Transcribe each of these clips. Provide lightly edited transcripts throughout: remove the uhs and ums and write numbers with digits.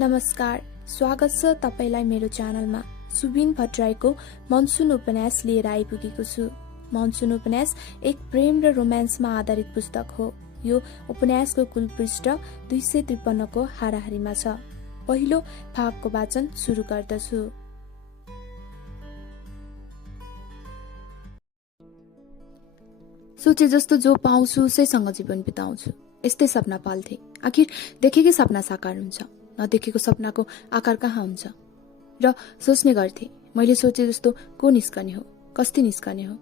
नमस्कार, स्वागत छ तपाईलाई मेरो च्यानलमा। सुबिन भट्टराईको मनसुन उपन्यास लिएर आइपुगेको छु। मनसुन उपन्यास एक प्रेम र रोमान्समा आधारित पुस्तक हो। यो उपन्यासको कुल पृष्ठ 253 को हाराहारीमा छ। पहिलो भागको वाचन सुरु गर्दछु। सोचे जस्तो जो पाउँछु उसैसँग जीवन बिताउँछु, यस्तै सपना पाल्थे। आखिर देखेकै सपना साकार हुन्छ, नदेखेको सपनाको आकार कहाँ हुन्छ र सोच्ने गर्थे। मैले सोचे जस्तो को निस्कने हो, कस्ती निस्कने हो।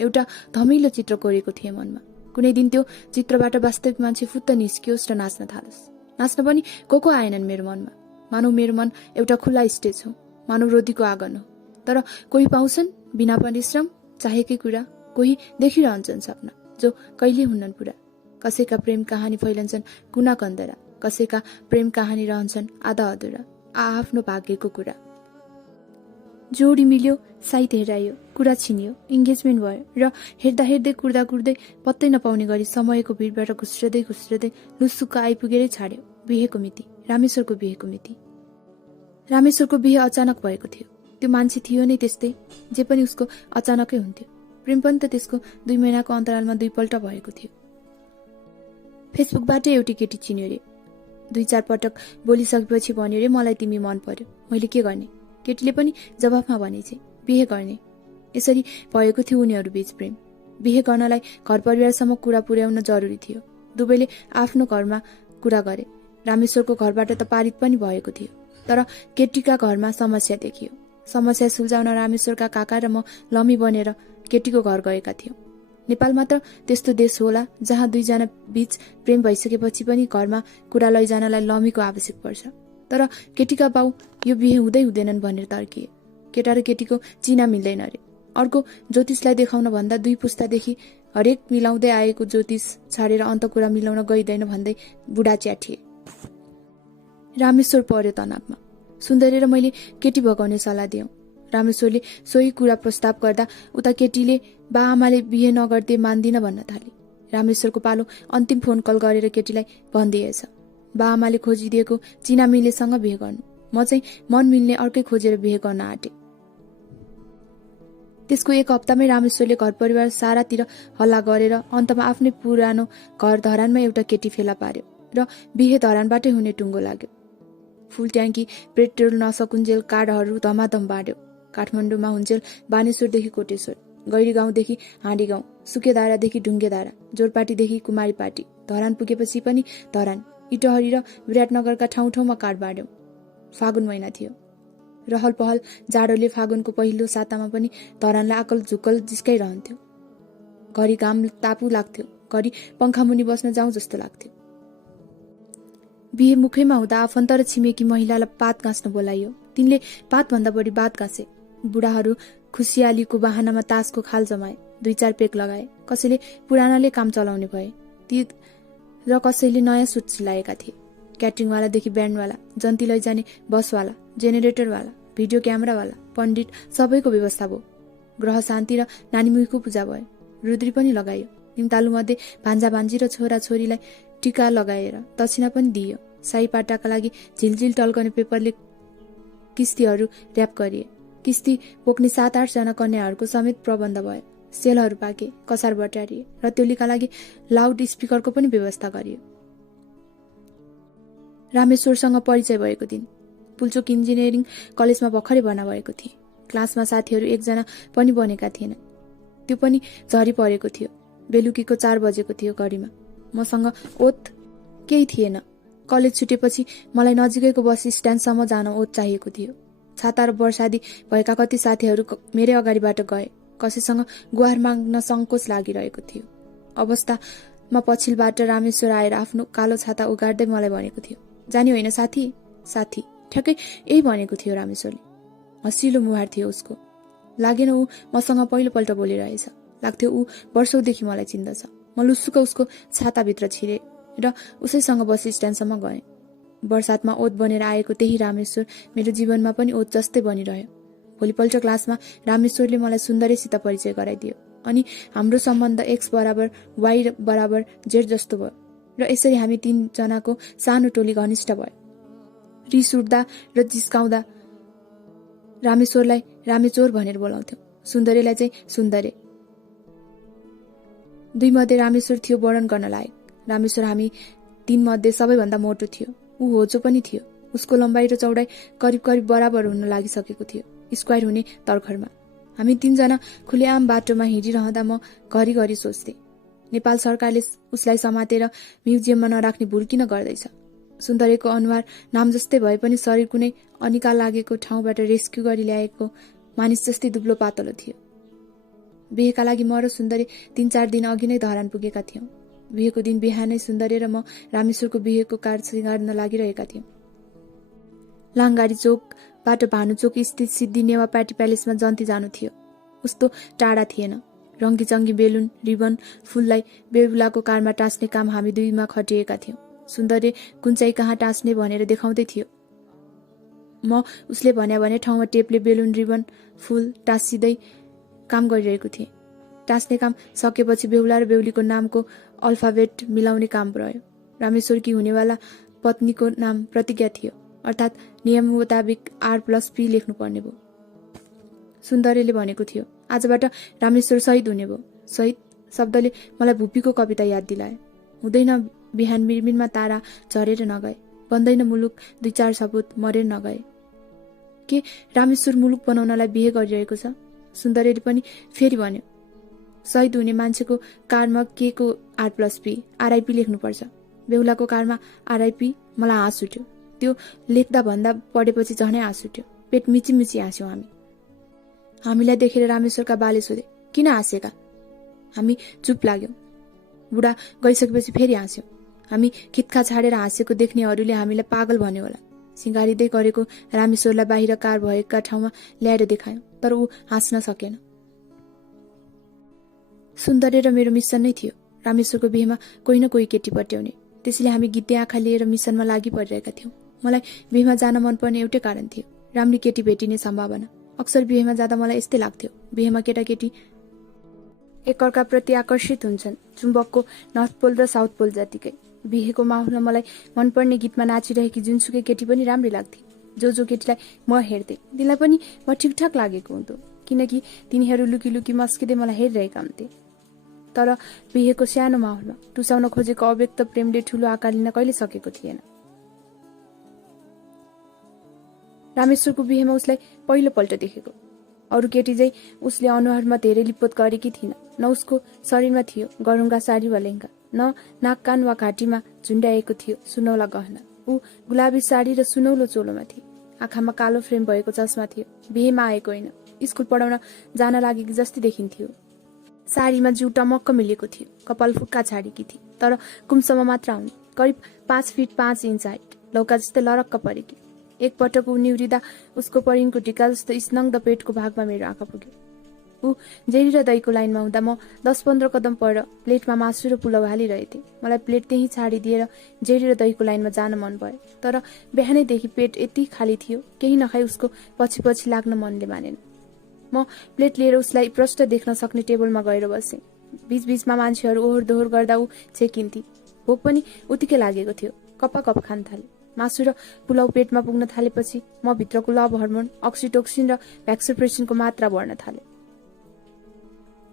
एउटा धमिलो चित्र कोरेको थिएँ मनमा। कुनै दिन त्यो चित्रबाट वास्तविक मान्छे फुत्त निस्कियोस् र नाच्न थालोस्। नाच्न पनि को आएनन् मेरो मनमा। मानौ मेरो मन एउटा खुल्ला स्टेज हो, मानव रोदीको आँगन हो। तर कोही पाउँछन् बिना परिश्रम चाहेकै कुरा, कोही देखिरहन्छन् सपना जो कहिले हुन्नन् पुरा। कसैका प्रेम कहानी फैलन्छन् कुना कन्दरा, कसैका प्रेम कहानी रहन्छन् आधा अधुरा, आफ्नो भाग्यको कुरा। जोडी मिल्यो, साइत हेराइयो, कुरा छिनियो, इङ्गेजमेन्ट भयो र हेर्दा हेर्दै कुर्दा कुर्दै पत्तै नपाउने गरी समयको भिडबाट घुस्रदै घुस्रदै लुसुक्क आइपुगेरै छाड्यो बिहेको मिति, रामेश्वरको बिहेको मिति। रामेश्वरको बिहे अचानक भएको थियो। त्यो मान्छे थियो नै त्यस्तै, जे पनि उसको अचानकै हुन्थ्यो। प्रेम पनि त त्यसको 2 महिनाको अन्तरालमा 2 पल्ट भएको थियो। फेसबुकबाट एउटी केटी चिन्यो रे। 2-4 पटक बोलिसकेपछि भन्यो रे मलाई तिमी मन पर्यो। मैले के गर्ने? केटीले पनि जवाफमा भनेछे बिहे गर्ने। यसरी भएको थियो उनीहरू बीच प्रेम। बिहे गर्नलाई घर परिवारसम्म कुरा पुर्याउन जरुरी थियो। दुवैले आफ्नो घरमा कुरा गरे। रामेश्वरको घरबाट त पारित पनि भएको थियो, तर केटीका घरमा समस्या देखियो। समस्या सुल्झाउन रामेश्वरका काका र म लमी बनेर केटीको घर गएका थियौं। नेपालमा त त्यस्तो देश होला जहाँ 2 जना बीच प्रेम भइसकेपछि पनि घरमा कुरा लैजानलाई लमीको आवश्यक पर्छ। तर केटीका बाउ यो बिहे हुँदै हुँदैनन् भनेर तर्किए। केटा र केटीको चिना मिल्दैन रे। अर्को ज्योतिषलाई देखाउन भन्दा 2 पुस्तादेखि हरेक मिलाउँदै आएको ज्योतिष छाडेर अन्त कुरा मिलाउन गइदैन भन्दै बुढा च्याठिए। रामेश्वर पर्यो तनावमा। सुन्दरी र मैले केटी भगाउने सल्लाह दियौं। रामेश्वरले सोही कुरा प्रस्ताव गर्दा उता केटीले बा आमाले बिहे नगर्दै मान्दिन भन्न थाले। रामेश्वरको पालो अन्तिम फोन कल गरेर केटीलाई भनिदिएछ बा आमाले खोजिदिएको चिना मिलेसँग बिहे गर्नु। म चाहिँ मन मिल्ने अर्कै खोजेर बिहे गर्न आँटे। त्यसको 1 हप्तामै रामेश्वरले घर परिवार सारातिर हल्ला गरेर अन्तमा आफ्नै पुरानो घर धरानमा एउटा केटी फेला पार्यो र बिहे धरानबाटै हुने टुङ्गो लाग्यो। फुल ट्याङ्की पेट्रोल नसकुन्जेल कार्डहरू धमाधम बाँड्यो। काठमाडौँमा हुन्जेल बानेश्वरदेखि कोटेश्वर, गैरी गाउँदेखि हाँडी गाउँ, सुकेधारादेखि ढुङ्गेधारा, जोरपाटीदेखि कुमारीपाटी, धरान पुगेपछि पनि धरान, इटहरी र विराटनगरका ठाउँ ठाउँमा कार्ड बाँड्यौं। फागुन महिना थियो। रहल पहल जाडोले फागुनको पहिलो सातामा पनि धरानलाई आकल झुक्कल जिस्काइरहन्थ्यो। घरि घाम तापु लाग्थ्यो, घरि पंखामुनि बस्न जाउँ जस्तो लाग्थ्यो। बिहे मुखैमा हुँदा आफन्त र छिमेकी महिलालाई पात गाँच्न बोलाइयो। तिनले पात भन्दा बढी बात गाँचे। बुढाहरू खुसियालीको बहानामा तासको खाल जमाए, 2-4 पेक लगाए। कसैले पुरानाले काम चलाउने भए ती र कसैले नयाँ सुट सिलाएका थिए। क्याटरिङवालादेखि ब्यान्डवाला, जन्ती लैजाने बसवाला, जेनेरेटरवाला, भिडियो क्यामेरावाला, पण्डित सबैको व्यवस्था भयो। ग्रह शान्ति र नानीमुहीको पूजा भयो। रुद्री पनि लगाइयो। निम्तालु मध्ये भान्जा भान्जी र छोरा छोरीलाई टीका लगाएर दक्षिणा पनि दिइयो। साईपाटाका लागि झिलझिल टल्कने पेपरले किस्तीहरू र्याप गरिए। किस्ती बोक्ने 7-8 जना कन्याहरूको समेत प्रबन्ध भयो। सेलहरू पाके, कसार बटारिए, रत्योलीका लागि लाउड स्पिकरको पनि व्यवस्था गरियो। रामेश्वरसँग परिचय भएको दिन पुल्चोक इन्जिनियरिङ कलेजमा भर्खरै भर्ना भएको थिए। क्लासमा साथीहरू 1 जना पनि बनेका थिएनन्। त्यो पनि झरी परेको थियो। बेलुकीको 4 बजेको थियो घडीमा। मसँग ओत केही थिएन। कलेज छुटेपछि मलाई नजिकैको बस स्ट्यान्डसम्म जान ओत चाहिएको थियो। छाता र वर्षादी भएका कति साथीहरू मेरै अगाडिबाट गए। कसैसँग गुहार माग्न सङ्कोच लागिरहेको थियो। अवस्थामा पछिल्बाट रामेश्वर आएर आफ्नो कालो छाता उगार्दै मलाई भनेको थियो, जानी होइन साथी? साथी ठ्याक्कै यही भनेको थियो रामेश्वरले। हँसिलो मुहार थियो उसको। लागेन ऊ मसँग पहिलोपल्ट बोलिरहेछ। लाग्थ्यो ऊ वर्षौंदेखि मलाई चिन्दछ। म लुस्सुक उसको छाताभित्र छिरे र उसैसँग बस स्ट्यान्डसम्म गएँ। बर्सातमा ओत बनेर आएको त्यही रामेश्वर मेरो जीवनमा पनि ओत जस्तै बनिरह्यो। भोलिपल्ट क्लासमा रामेश्वरले मलाई सुन्दरीसित परिचय गराइदियो अनि हाम्रो सम्बन्ध X बराबर Y बराबर Z जस्तो भयो र यसरी हामी 3 जनाको सानो टोली घनिष्ठ भयो। रिस उठ्दा र जिस्काउँदा रामेश्वरलाई रामेचोर भनेर बोलाउँथ्यौं, सुन्दरीलाई चाहिँ सुन्दरे। दुई मध्ये रामेश्वर थियो वर्णन गर्न लायक। रामेश्वर हामी तीन मध्ये सबैभन्दा मोटो थियो। ऊ होचो पनि थियो। उसको लम्बाइ र चौडाइ करिब करिब बराबर हुन लागिसकेको थियो, स्क्वायर हुने तर्खरमा। हामी तीनजना खुलेआम बाटोमा हिँडिरहँदा म घरिघरि सोच्थे, नेपाल सरकारले उसलाई समातेर म्युजियममा नराख्ने भुल किन गर्दैछ? सुन्दरीको अनुहार नाम जस्तै भए पनि शरीर कुनै अनिका लागेको ठाउँबाट रेस्क्यु गरी ल्याएको मानिस जस्तै दुब्लो पातलो थियो। बिहेका लागि म र सुन्दरी 3-4 दिन अघि नै धरान पुगेका थियौं। बिहेको दिन बिहानै सुन्दरी र म रामेश्वरको बिहेको कार्ड सिँगार्न लागिरहेका थियौं। लाङगाडी चोकबाट भानुचोक स्थित सिद्धि नेवा पार्टी प्यालेसमा जन्ती जानु थियो। उस्तो टाढा थिएन। रङ्गीचङ्गी बेलुन, रिबन, फुललाई बेहुलाको कारमा टाँस्ने काम हामी दुईमा खटिएका थियौं। सुन्दरी कुन चाहिँ कहाँ टाँस्ने भनेर देखाउँदै थियो। म उसले भने ठाउँमा टेपले बेलुन, रिबन, फुल टाँसिँदै काम गरिरहेको थिएँ। टाँस्ने काम सकेपछि बेहुला र बेहुलीको नामको अल्फाबेट मिलाउने काम रह्यो। रामेश्वरकी हुनेवाला पत्नीको नाम प्रतिज्ञा थियो, अर्थात् नियम मुताबिक R+P लेख्नुपर्ने भयो। सुन्दरीले भनेको थियो, आजबाट रामेश्वर शहीद हुने भयो। शहीद शब्दले मलाई भुपीको कविता याद दिलायो। हुँदैन बिहान मिरमिरमा तारा झरेर नगए, बन्दैन मुलुक 2-4 सपुत मरेर नगए। के रामेश्वर मुलुक बनाउनलाई बिहे गरिरहेको छ? सुन्दरीले पनि फेरि भन्यो, शहीद हुने मान्छेको कारमा के को R+P, RIP लेख्नुपर्छ। बेहुलाको कारमा RIP। मलाई हाँस उठ्यो। त्यो लेख्दा भन्दा पढेपछि झनै हाँस उठ्यो। पेट मिची मिची हाँस्यौं हामी। हामीलाई देखेर रामेश्वरका बाले सोधे, किन हाँसेका? हामी चुप लाग्यौं। बुढा गइसकेपछि फेरि हाँस्यौं। हामी खित्का छाडेर हाँसेको देख्नेहरूले हामीलाई पागल भन्यो होला। सिँगारिँदै गरेको रामेश्वरलाई बाहिर कार भएका ठाउँमा ल्याएर देखायौं, तर ऊ हाँस्न सकेन। सुन्दरी र मेरो मिसन नै थियो रामेश्वरको बिहेमा कोही न कोही केटी पट्याउने। त्यसैले हामी गिद्दे आँखा लिएर मिसनमा लागि परिरहेका थियौं। मलाई बिहेमा जान मनपर्ने एउटै कारण थियो, राम्री केटी भेटिने सम्भावना। अक्सर बिहेमा जाँदा मलाई यस्तै लाग्थ्यो, बिहेमा केटाकेटी एकअर्काप्रति आकर्षित हुन्छन्, चुम्बकको नर्थ पोल र साउथ पोल जतिकै। बिहेको माहौलमा मलाई मनपर्ने गीतमा नाचिरहेकी जुनसुकै केटी पनि राम्री लाग्थे। जो केटीलाई म हेर्थे तिनलाई पनि म ठिकठाक लागेको हुन्थ्यो, किनकि तिनीहरू लुकी लुकी मस्किँदै मलाई हेरिरहेका हुन्थे। तर बिहेको सानो माहौलमा टुसाउन खोजेको अव्यक्त प्रेमले ठूलो आकार लिन कहिले सकेको थिएन। रामेश्वरको बिहेमा उसलाई पहिलोपल्ट देखेको। अरू केटी चाहिँ उसले अनुहारमा धेरै लिप्पोत गरेकी थिइन। न उसको शरीरमा थियो गरुङ्गा साडी वा लेहङ्गा, न नाक कान वा घाँटीमा झुन्ड्याएको थियो सुनौला गहना। ऊ गुलाबी साडी र सुनौलो चोलोमा थिए। आँखामा कालो फ्रेम भएको चस्मा थियो। बिहेमा आएको होइन, स्कुल पढाउन जान लागेकी जस्तै देखिन्थ्यो। साडीमा जिउ टमक्क मिलेको थियो। कपाल फुक्का छाडेकी थिए, तर कुम्सम्म मात्र आउने, करिब 5 फिट 5 इन्च हाइट, लौका जस्तै लरक्क परेकी। एकपटक ऊ निहुरिँदा उसको परिनको ढिका जस्तो स्नग्ध पेटको भागमा मेरो आँखा पुग्यो। ऊ जेरी र दहीको लाइनमा हुँदा म 10-15 कदम पर प्लेटमा मासु र पुलाउ हालिरहेथे। मलाई प्लेट त्यहीँ छाडिदिएर जेरी र दहीको लाइनमा जान मन भयो, तर बिहानैदेखि पेट यति खाली थियो, केही नखाई उसको पछि पछि लाग्न मनले मानेन। म प्लेट लिएर उसलाई प्रष्ट देख्न सक्ने टेबलमा गएर बसेँ। बीचबीचमा मान्छेहरू ओहोर दोहोर गर्दा ऊ छेकिन्थे। भोक पनि उतिकै लागेको थियो। कप खान थाले। मासु र पुलाउ पेटमा पुग्न थालेपछि म भित्रको लभ हर्मोन, अक्सिटोक्सिन र भ्याक्सोप्रेसिनको मात्रा बढ्न थाले।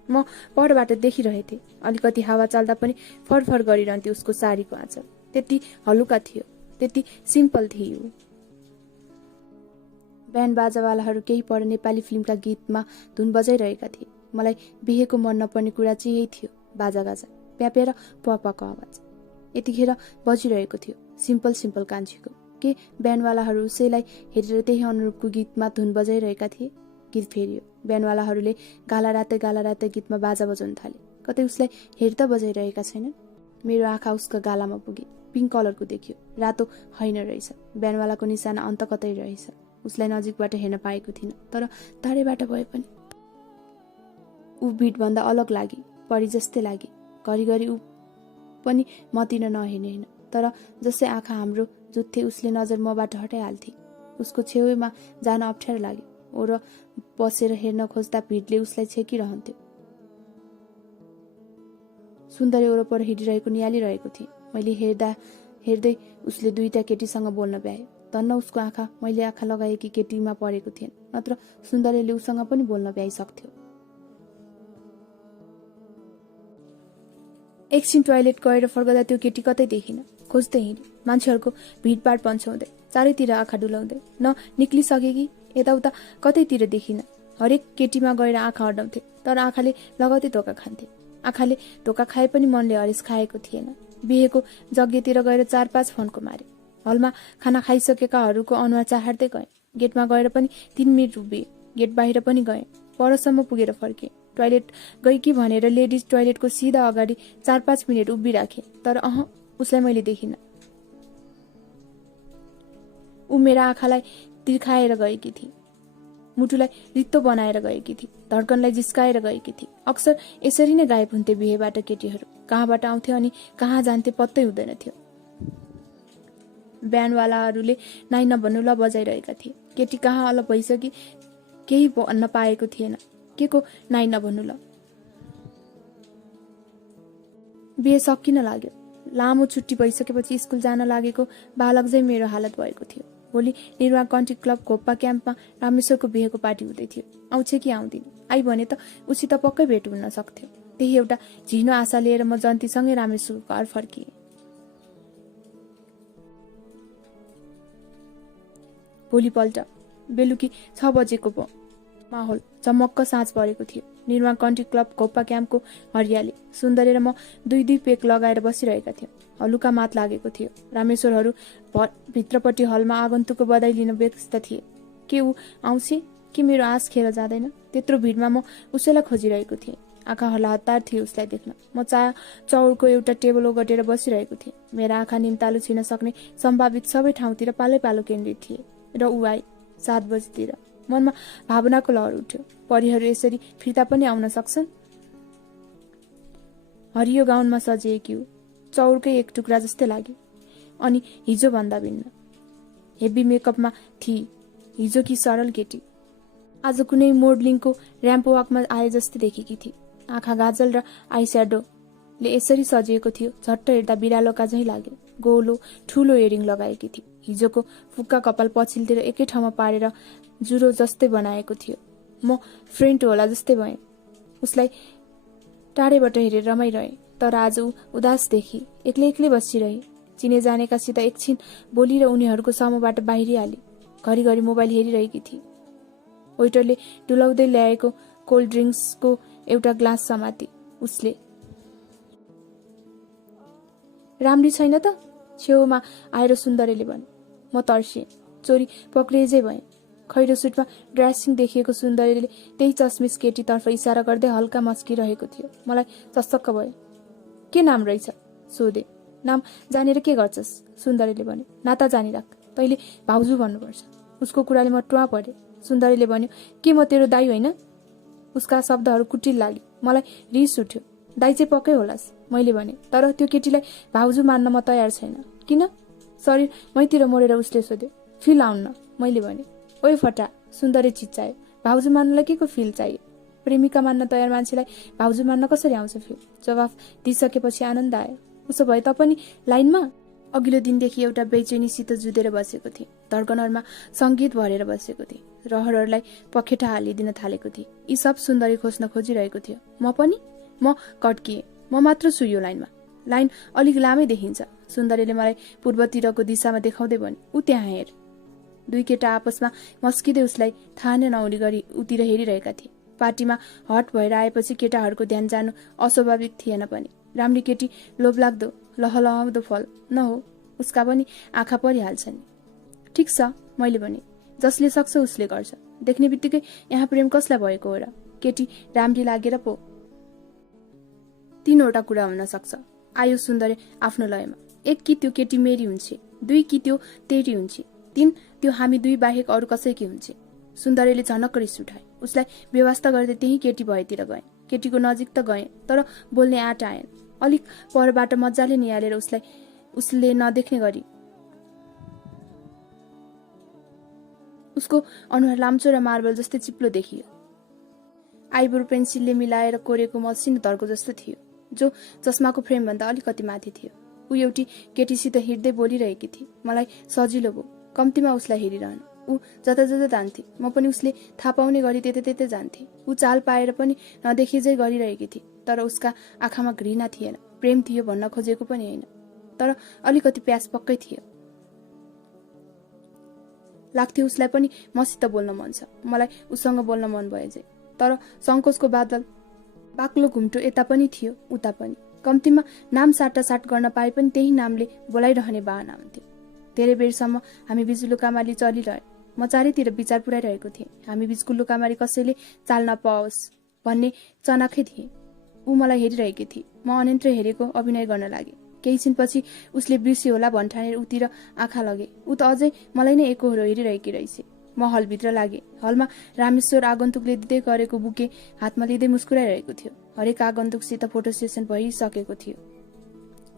म परबाट देखिरहेथे। अलिकति हावा चल्दा पनि फरफर गरिरहन्थे उसको साडीको आँचल। त्यति हलुका थियो, त्यति सिम्पल थियो। ब्यान्ड बाजावालाहरू केही पर नेपाली फिल्मका गीतमा धुन बजाइरहेका थिए। मलाई बिहेको मन नपर्ने कुरा चाहिँ यही थियो, बाजागाजा, प्यापे र प्वापाको आवाज। यतिखेर बजिरहेको थियो सिम्पल कान्छीको। के ब्यान्डवालाहरू उसैलाई हेरेर त्यही अनुरूपको गीतमा धुन बजाइरहेका थिए? गीत फेरियो। ब्यान्डवालाहरूले गाला रातै गीतमा बाजा बजाउन थाले। कतै उसलाई हेर्दा बजाइरहेका छैनन्? मेरो आँखा उसको गालामा पुगे। पिङ्क कलरको देखियो, रातो होइन रहेछ। ब्यान्डवालाको निशाना अन्त कतै रहेछ। उसलाई नजिकबाट हेर्न पाएको थिइनँ, तर टाढैबाट भए पनि ऊ बिटभन्दा अलग लागि, परी जस्तै लागि। घरिघरि ऊ पनि मतिर नहेर्ने होइन, तर जसै आँखा हाम्रो जुत्थे उसले नजर मबाट हटाइहाल्थे। उसको छेउमा जान अप्ठ्यारो लाग्यो। ओर बसेर हेर्न खोज्दा भिडले उसलाई छेकिरहन्थ्यो। सुन्दरी वरपर हिँडिरहेको निहालिरहेको थिएँ। मैले हेर्दै उसले दुईटा केटीसँग बोल्न भ्यायो। धन्न उसको आँखा मैले आँखा लगाएकी केटीमा परेको थिएन, नत्र सुन्दरीले उसँग पनि बोल्न भ्याइसक्थ्यो। एकछिन टोयलेट गएर फर्कदा त्यो केटी कतै देखिन। खोज्दै हिँडे, मान्छेहरूको भिडभाड पन्छाउँदै, चारैतिर आँखा डुलाउँदै, न निक्लिसकेकी यताउता कतैतिर देखिन। हरेक केटीमा गएर आँखा अड्डाउँथे, तर आँखाले लगतै धोका खान्थे। आँखाले धोका खाए पनि मनले हरेस खाएको थिएन। बिहेको जग्गेतिर गएर 4-5 फन्को मारे। हलमा खाना खाइसकेकाहरूको अनुहार चाहर्दै गए। गेटमा गएर पनि 3 मिनट उभिए। गेट बाहिर पनि गए। परसम्म पुगेर फर्के। टोयलेट गई कि भनेर लेडिज टोयलेटको सिधा अगाडि 4-5 मिनट उभिराखे, तर उसलाई मैले देखिन। ऊ मेरा आँखालाई तिर्खाएर गएकी थिए, मुटुलाई रित्तो बनाएर गएकी थिए, धड्कनलाई जिस्काएर गएकी थिए। अक्सर यसरी नै गायब हुन्थे बिहेबाट केटीहरू। कहाँबाट आउँथे अनि कहाँ जान्थे पत्तै हुँदैन थियो। ब्यान्डवालाहरूले नाइ नभन्नु ल बजाइरहेका थिए। केटी कहाँ अलप भइसकी केही भन्न पाएको थिएन। के को नाइ नभन्नु ल। बिहे सकिन लाग्यो। लामो छुट्टी भइसकेपछि स्कुल जान लागेको बालक चाहिँ मेरो हालत भएको थियो। भोलि निर्वाह कन्ट्री क्लब घोप्पा क्याम्पमा रामेश्वरको बिहेको पार्टी हुँदै थियो। आउँछ कि आउँदिन, आई भने त उसित पक्कै भेट हुन सक्थ्यो। त्यही एउटा झिनो आशा लिएर म जन्तीसँगै रामेश्वरको घर फर्किएँ। भोलिपल्ट बेलुकी 6 बजेको माहौल चमक्क साँझ परेको थियो। निर्वाह कन्ट्री क्लब घोप्पा क्याम्पको हरियाली सुन्दरी र म 2-2 पेक लगाएर बसिरहेका थियौँ। हलुका मात लागेको थियो। रामेश्वरहरू भित्रपट्टि हलमा आगन्तुकको बधाई लिन व्यस्त थिए। के ऊ आउँछ कि मेरो आश खेर जाँदैन? त्यत्रो भिडमा म उसैलाई खोजिरहेको थिएँ। आँखा हतार थिए उसलाई देख्न। म चौरको एउटा टेबल ओगटेर बसिरहेको थिएँ। मेरा आँखा निम्तालु छिन सक्ने सम्भावित सबै ठाउँतिर पालै पालो केन्द्रित थिए। र ऊ आई 7 बजीतिर। मनमा भावनाको लहर उठ्यो। परिहरू यसरी फिर्ता पनि आउन सक्छन्? हरियो गाउनमा सजिएकी ऊ चौरकै एक टुक्रा जस्तै लाग्यो। अनि हिजो भन्दा भिन्न हेभी मेकअपमा थिए। हिजो कि सरल केटी आज कुनै मोडलिङको र्याम्प वाकमा आए जस्तै देखेकी थिए। आँखा गाजल र आई स्याडोले यसरी सजिएको थियो, झट्ट हेर्दा बिरालोका झैँ लाग्यो। गोलो ठुलो इयरिङ लगाएकी थिए। हिजोको फुक्का कपाल पछिल्तिर एकै ठाउँमा पारेर जुरो जस्तै बनाएको थियो। म फ्रेन्ड होला जस्तै भएँ। उसलाई टाढेबाट हेरेर रमाइरहे, तर आज ऊ उदास देखी एक्लै एक्लै बसिरहे। चिने जानेकासित एकछिन बोली र उनीहरूको समूहबाट बाहिरिहाली। घरिघरि मोबाइल हेरिरहेकी थिए। वेटरले डुलाउँदै ल्याएको कोल्ड ड्रिङ्क्सको एउटा ग्लास समाती। उसले राम्री छैन त? छेउमा आएर सुन्दरीले भने। म तर्सिएँ। चोरी पक्रेजै भएँ। खैरो सुटमा ड्रेसिङ देखिएको सुन्दरीले त्यही चस्मिस केटीतर्फ इसारा गर्दै हल्का मस्किरहेको थियो। मलाई चस्सक्क भयो। के नाम रहेछ? सोधे। नाम जानेर के गर्छस्? सुन्दरीले भन्यो। नाता जानिराख, तैँले भाउजू भन्नुपर्छ। उसको कुराले म टुवा परेँ। सुन्दरीले भन्यो, के म तेरो दाई होइन? उसका शब्दहरू कुटिल लाग्यो। मलाई रिस उठ्यो। दाई चाहिँ पक्कै होलास्, मैले भने, तर त्यो केटीलाई भाउजू मान्न म तयार छैन। किन? शरीर मैतिर मोडेर उसले सोध्यो। फिल आउन्न, मैले भने। ओए फटा, सुन्दरी चिच्चायो। भाउजू मान्नलाई के को फिल चाहियो? प्रेमिका मान्न तयार मान्छेलाई भाउजू मान्न कसरी आउँछ फिल? जवाफ दिइसकेपछि आनन्द आयो। उसो भए त पनि लाइनमा? अघिल्लो दिनदेखि एउटा बेचैनीसित जुधेर बसेको थिएँ। धड्कनहरूमा सङ्गीत भरेर बसेको थिएँ। रहरहरूलाई पखेटा हालिदिन थालेको थिएँ। यी सब सुन्दरी खोज्न खोजिरहेको थियो। म पनि? म कड्किएँ। म मात्र छु यो लाइनमा। लाइन अलिक लामै देखिन्छ। सुन्दरीले मलाई पूर्वतिरको दिशामा देखाउँदै भने, ऊ त्यहाँ हेर। 2 केटा आपसमा मस्किँदै उसलाई थाहा नै नहुने गरी उतिर हेरिरहेका थिए। पार्टीमा हट भएर आएपछि केटाहरूको ध्यान जानु अस्वाभाविक थिएन पनि। राम्री केटी लोभलाग्दो लहलहाउँदो फल नहो, उसका पनि आँखा परिहाल्छन्। ठिक छ, मैले भने। जसले सक्छ उसले गर्छ। देख्ने बित्तिकै यहाँ प्रेम कसलाई भएको हो र? केटी राम्री लागेर पो 3वटा कुरा हुन सक्छ। आयो सुन्दरी आफ्नो लयमा। 1 कि त्यो केटी मेरी हुन्छ, 2 कि त्यो तेरी हुन्छ, 3 त्यो हामी 2 बाहेक अरू कसैकी हुन्छ। सुन्दरीले झनक्क रिस उठाए। उसलाई व्यवस्था गर्दै त्यही केटी भएतिर गए। केटीको नजिक त गए, तर बोल्ने आँट आएन। अलिक परबाट मजाले निहालेर उसले नदेख्ने गरी उसको अनुहार लाम्चो र मार्बल जस्तै चिप्लो देखियो। आइब्रो पेन्सिलले मिलाएर कोरेको मसिनो तर्को जस्तो थियो, जो चस्माको फ्रेमभन्दा अलिकति माथि थियो। ऊ एउटी केटीसित हिँड्दै बोलिरहेकी थिए। मलाई सजिलो भयो। कम्तीमा उसलाई हेरिरहन। ऊ जता जता जान्थे म पनि उसले थाहा पाउने गरी त्यतै जान्थे। ऊ चाल पाएर पनि नदेखिजै गरिरहेकी थिए, तर उसका आँखामा घृणा थिएन, प्रेम थियो भन्न खोजेको पनि होइन, तर अलिकति प्यास पक्कै थियो। लाग्थ्यो उसलाई पनि मसित बोल्न मन छ, मलाई उसँग बोल्न मन भए चाहिँ। तर सङ्कोचको बादल बाक्लो घुम्टो यता पनि थियो उता पनि। कम्तीमा नाम साटासाट गर्न पाए पनि त्यही नामले बोलाइरहने बाहना हुन्थ्यो। धेरै बेरसम्म हामी बीच लुकामारी चलिरहे। म चारैतिर विचार पुर्याइरहेको थिएँ। हामी बीचको लुकामारी कसैले चाल नपाओस् भन्ने चनाखै थिएँ। ऊ मलाई हेरिरहेकी थिए। म अनन्त्र हेरेको अभिनय गर्न लागे। केही छिनपछि उसले बिर्स्यो होला भन्ठानेर उतिर आँखा लगे। ऊ त अझै मलाई नै एकहोरो हेरिरहेकी रहेछ। म हलभित्र लागे। हलमा रामेश्वर आगन्तुकले दिँदै गरेको बुके हातमा लिँदै मुस्कुराइरहेको थियो। हरेक आगन्तुकसित फोटो सेसन भइसकेको थियो।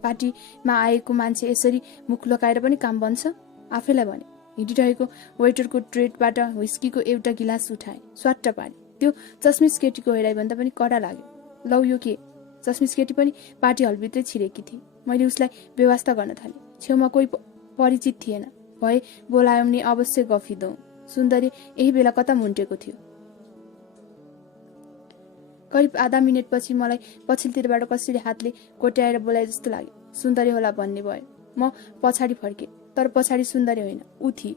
पार्टीमा आएको मान्छे यसरी मुख लुकाएर पनि काम बन्छ? आफैलाई भने। हिँडिरहेको वेटरको ट्रेबाट व्हिस्कीको एउटा गिलास उठाए, स्वाट्ट पारे। त्यो चस्मिस केटीको हेराइभन्दा पनि कडा लाग्यो। लौ यो के? चस्मिस केटी पनि पार्टी हलभित्रै छिरेकी थिए। मैले उसलाई व्यवस्था गर्न थालेँ। छेउमा कोही परिचित थिएन। भए बोलाउने अवश्य गफिदौँ। सुन्दरी यही बेला कता मुन्टेको थियो। करिब आधा मिनटपछि मलाई पछिल्लोतिरबाट कसैले हातले कोट्याएर बोलाए जस्तो लाग्यो। सुन्दरी होला भन्ने भयो। म पछाडि फर्केँ, तर पछाडि सुन्दरी होइन, ऊ थिए।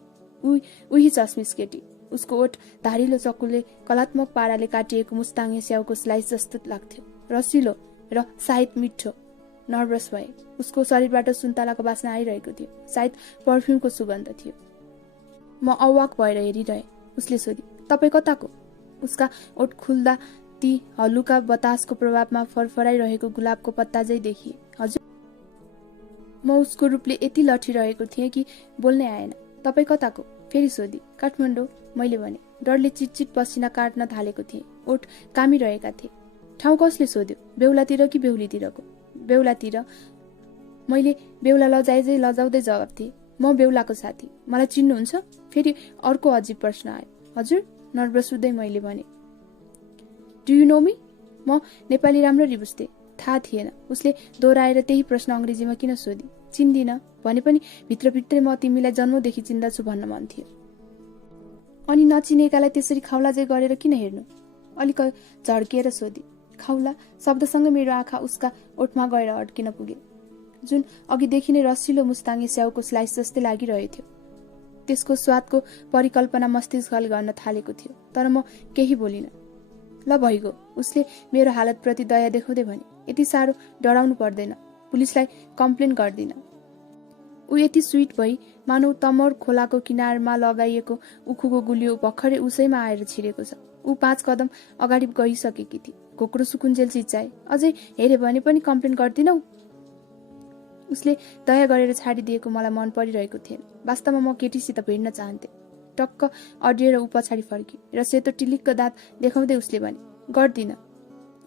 उही चस्मिस केटी। उसको ओठ धारिलो चक्कुले कलात्मक पाराले काटिएको मुस्ताङ्गे स्याउको स्लाइस जस्तो लाग्थ्यो, रसिलो र सायद मिठो। नर्भस भए। उसको शरीरबाट सुन्तलाको बास्ना आइरहेको थियो, सायद पर्फ्युमको सुगन्ध थियो। म अवाक भएर हेरिरहेँ। उसले सोधी, तपाईँ कताको? उसका ओठ खुल्दा ती हलुका बतासको प्रभावमा फरफराइरहेको गुलाबको पत्ता झै देखिए। हजुर। म उसको रूपले यति लठिरहेको थिएँ कि बोल्नै आएन। तपाईँ कताको? फेरि सोधी। काठमाडौँ, मैले भने। डरले चिटचिट पसिना काट्न थालेको थिएँ। ओठ कामिरहेका थिए। ठाउँ कसले सोध्यो? बेहुलातिर कि बेहुलीतिरको? बेहुलातिर। मैले बेहुला लजाउँदै जवाफ दिएँ। म बेहुलाको साथी। मलाई चिन्नुहुन्छ? फेरि अर्को अजीब प्रश्न आयो। हजुर, नर्भस हुँदै मैले भने। Do you know me? म नेपाली राम्ररी बुझ्थेँ। थाहा थिएन। उसले दोहोऱ्याएर त्यही प्रश्न अङ्ग्रेजीमा किन सोधी। चिन्दिन भने पनि भित्रभित्रै म तिमीलाई जन्मदेखि चिन्दछु भन्न मन थियो। अनि नचिनेकालाई त्यसरी खाउलाजै गरेर किन हेर्नु? अलिक झड्किएर सोधी। खाउला शब्दसँग मेरो आँखा उसका ओठमा गएर अड्किन पुगे, जुन अघिदेखि नै रसिलो मुस्ताङ्गे स्याउको स्लाइस जस्तै लागिरहेथ्यो। त्यसको स्वादको परिकल्पना मस्तिष्कले गर्न थालेको थियो, तर म केही बोलिन। ल भइगयो। उसले मेरो हालतप्रति दया देखाउँदै भने। यति साह्रो डराउनु पर्दैन, पुलिसलाई कम्प्लेन गर्दिन। ऊ यति स्विट भई मानौ तमोर खोलाको किनारमा लगाइएको उखुको गुलियो भर्खरै उसैमा आएर छिरेको छ। ऊ 5 कदम अगाडि गइसकेकी थिए। घोक्रो सुकुन्जेल चिच्चाए, अझै हेरे भने पनि कम्प्लेन गर्दिनौ? उसले दया गरेर छाडिदिएको मलाई मन परिरहेको थिएन। वास्तवमा म केटीसित भिड्न चाहन्थे। टक्क अडिएर ऊ पछाडि फर्की र सेतो टिलिक्क दाँत देखाउँदै उसले भने, गर्दिन।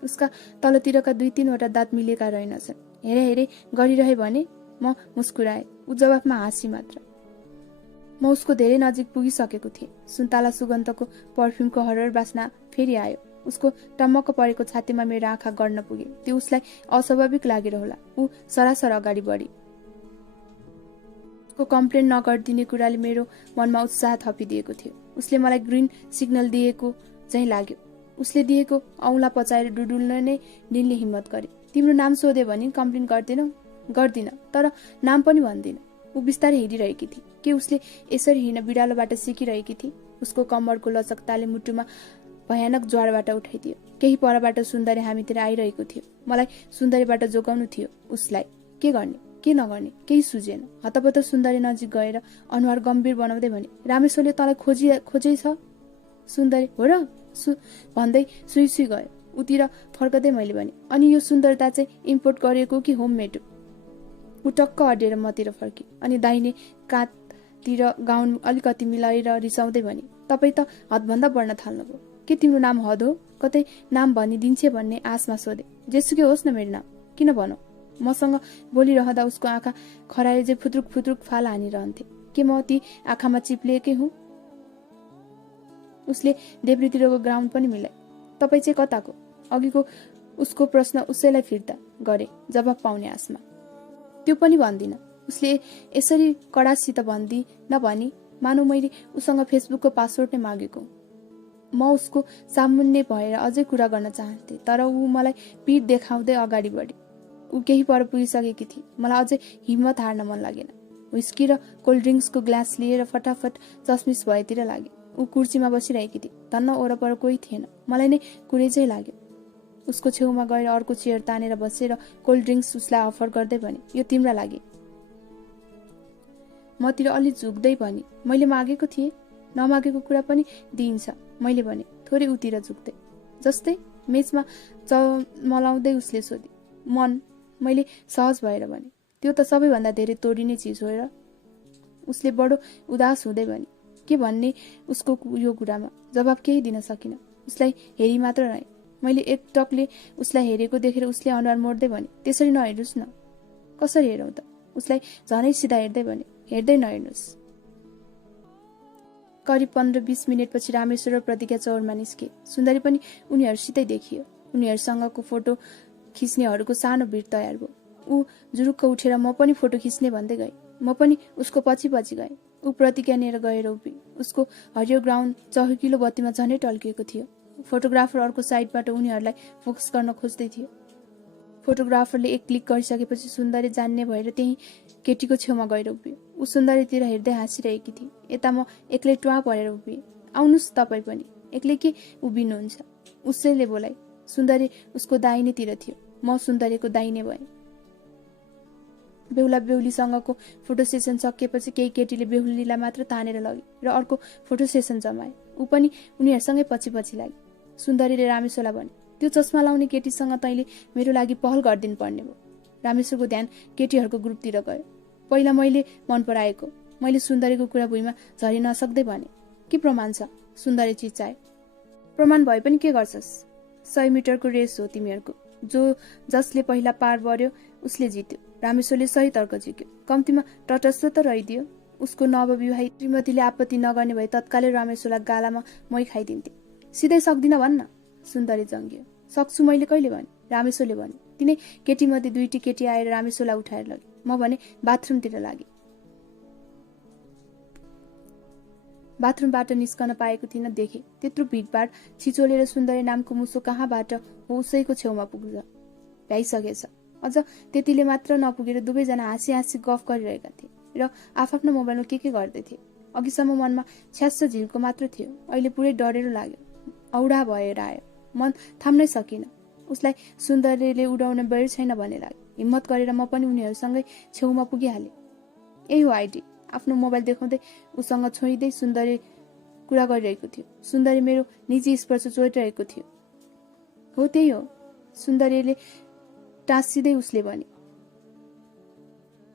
उसका तलतिरका 2-3वटा दाँत मिलेका रहेनछन्। हेरे गरिरहे भने म मुस्कुराएँ। ऊ जवाफमा हाँसी मात्र। म उसको धेरै नजिक पुगिसकेको थिएँ। सुन्तला सुगन्धको पर्फ्युमको हरहर बास्ना फेरि आयो। उसको टम्मक्क परेको छातीमा मेरो आँखा गर्न पुगे। त्यो उसलाई अस्वाभाविक लागेर होला। ऊ सरासर अगाडि बढी। उसको कम्प्लेन नगरिदिने कुराले मेरो मनमा उत्साह थपिदिएको थियो। उसले मलाई ग्रिन सिग्नल दिएको झैँ लाग्यो। उसले दिएको औँला पचाएर डुडुल्न नै निलले हिम्मत गरे। तिम्रो नाम सोध्यो भने कम्प्लेन गर्दैनौ? गर्दिन, तर नाम पनि भन्दिन। ऊ बिस्तारै हिँडिरहेकी थिए। के उसले यसरी हिँड्न बिरालोबाट सिकिरहेकी थिए? उसको कम्मरको लचकताले मुटुमा भयानक ज्वारबाट उठाइदियो। केही परबाट सुन्दरी हामीतिर आइरहेको थियो। मलाई सुन्दरीबाट जोगाउनु थियो। उसलाई के गर्ने के नगर्ने केही सुझेन। हतपत सुन्दरी नजिक गएर अनुहार गम्भीर बनाउँदै भने, रामेश्वरले तँलाई खोजै छ? सुन्दरी हो र भन्दै सुई गयो। उतिर फर्कदै मैले भने, अनि यो सुन्दरता चाहिँ इम्पोर्ट गरिएको कि होममेड? ऊ टक्क अडेर मतिर फर्की अनि दाहिने काँधतिर गाउन अलिकति मिलाएर रिसाउँदै भने, तपाईँ त हदभन्दा बढ्न थाल्नुभयो। के तिम्रो नाम हद हो? कतै नाम भनिदिन्छे भन्ने आशमा सोधे। जेसुकै होस् न मेरो नाम, किन भनौ? मसँग बोलिरहँदा उसको आँखा खराएर चाहिँ फुत्रुक फाल हानिरहन्थे। के म ती आँखामा चिप्लिएकै हुँ? उसले देब्रेतिरको ग्राउन्ड पनि मिलाए। तपाईँ चाहिँ कताको? अघिको उसको प्रश्न उसैलाई फिर्ता गरे जवाफ पाउने आशमा। त्यो पनि भन्दिन। उसले यसरी कडासित भन्दी नभनी मानौ मैले उसँग फेसबुकको पासवर्ड नै मागेको। म उसको सामुन्ने भएर अझै कुरा गर्न चाहन्थे, तर ऊ मलाई पिठ देखाउँदै अगाडि बढी। ऊ केही पर पुगिसकेकी थिए। मलाई अझै हिम्मत हार्न मन लागेन। व्हिस्की र कोल्ड ड्रिङ्क्सको ग्लास लिएर फटाफट चस्मिस भएतिर लागे। ऊ कुर्सीमा बसिरहेकी थिए। धन्न वरपर कोही थिएन। मलाई नै कुरै चाहिँ लाग्यो। उसको छेउमा गएर अर्को चेयर तानेर बसेर कोल्ड ड्रिङ्क्स उसलाई अफर गर्दै भने, यो तिम्रा लागि। मतिर अलि झुक्दै भने, मैले मागेको थिएँ, नमागेको कुरा पनि दिइन्छ, मैले भने थोरै उतिर झुक्दै। जस्तै? मेचमा चमलाउँदै उसले सोधी। मन, मैले सहज भएर भने। त्यो त सबैभन्दा धेरै तोडिने चिज हो र। उसले बडो उदास हुँदै भने। के भन्ने उसको यो कुरामा जवाब केही दिन सकिन। उसलाई हेरी मात्र रहे। मैले एकटकले उसलाई हेरेको देखेर उसले अनुहार मोड्दै भने, त्यसरी नहेर्नुहोस् न। कसरी हेरौँ त? उसलाई झनै सिधा हेर्दै भने, हेर्दै नहेर्नुहोस्। करिब 15-20 मिनटपछि रामेश्वर र प्रतिज्ञा चौरमा निस्के। सुन्दरी पनि उनीहरूसितै देखियो। उनीहरूसँगको फोटो खिच्नेहरूको सानो भिड तयार भयो। ऊ जुरुक्क उठेर म पनि फोटो खिच्ने भन्दै गए। म पनि उसको पछि पछि गएँ। ऊ प्रतिज्ञा लिएर गएर उभि। उसको हरियो ग्राउन्ड चहकिलो बत्तीमा झनै टल्किएको थियो। फोटोग्राफर अर्को साइडबाट उनीहरूलाई फोकस गर्न खोज्दै थियो। फोटोग्राफरले एक क्लिक गरिसकेपछि सुन्दरी जान्ने भएर त्यही केटीको छेउमा गएर उभियो। ऊ सुन्दरीतिर हेर्दै हाँसिरहेकी थिए। यता म एक्लै ट्वा परेर उभिएँ। आउनुहोस् तपाईँ पनि। एक्लै के उभिनुहुन्छ? उसैले बोलाइ। सुन्दरी उसको दाहिनेतिर थियो। म सुन्दरीको दाहिने भएँ। बेहुला बेहुलीसँगको फोटो सेसन सकिएपछि केही केटीले बेहुलीलाई मात्र तानेर लगे र अर्को फोटो सेसन जमाए। ऊ पनि उनीहरूसँगै पछि पछि लागे। सुन्दरीले रामेश्वरलाई भने, त्यो चस्मा लाउने केटीसँग तैँले मेरो लागि पहल गरिदिनु पर्ने भयो। रामेश्वरको ध्यान केटीहरूको ग्रुपतिर गयो। पहिला मैले मन पराएको। मैले सुन्दरीको कुरा भुइँमा झरि नसक्दै भने, के प्रमाण छ? सुन्दरी चिचाए। प्रमाण भए पनि के गर्छस्? 100 मिटरको रेस हो तिमीहरूको। जसले पहिला पार बढ्यो उसले जित्यो। रामेश्वरले सही तर्क झिक्यो। कम्तीमा तटस्थ त रहिदियो। उसको नवविवाहित श्रीमतीले आपत्ति नगर्ने भए तत्कालै रामेश्वरलाई गालामा मै खाइदिन्थे। सिधै सक्दिन भन्न। सुन्दरी जङ्गियो। सक्छु मैले कहिले भने? रामेश्वरले भने। तिनै केटीमध्ये दुईटी केटी आएर रामेश्वरलाई उठाएर लगे। म भने बाथरुमतिर लागे। बाथरुमबाट निस्कन पाएको थिइनँ। देखे त्यत्रो भिडभाड छिचोलेर सुन्दरी नामको मुसो कहाँबाट हो उसैको छेउमा पुग्छ। भ्याइसकेछ। अझ त्यतिले मात्र नपुगेर दुवैजना हाँसी हाँसी गफ गरिरहेका थिए र आफ्ना मोबाइलमा के गर्दै थिए। अघिसम्म मनमा छ्यास्स झिल्को मात्र थियो। अहिले पुरै डढेर लाग्यो। औडा भएर आयो। मन थाम्नै सकिन। उसलाई सुन्दरीले उडाउने बेर छैन भन्ने लाग्यो। हिम्मत गरेर म पनि उनीहरूसँगै छेउमा पुगिहालेँ। यही हो आइडी। आफ्नो मोबाइल देखाउँदै उसँग छोइँदै सुन्दरी कुरा गरिरहेको थियो। सुन्दरी मेरो निजी स्पर्श चोइरहेको थियो। हो त्यही हो। सुन्दरीले टाँसिँदै उसले भने,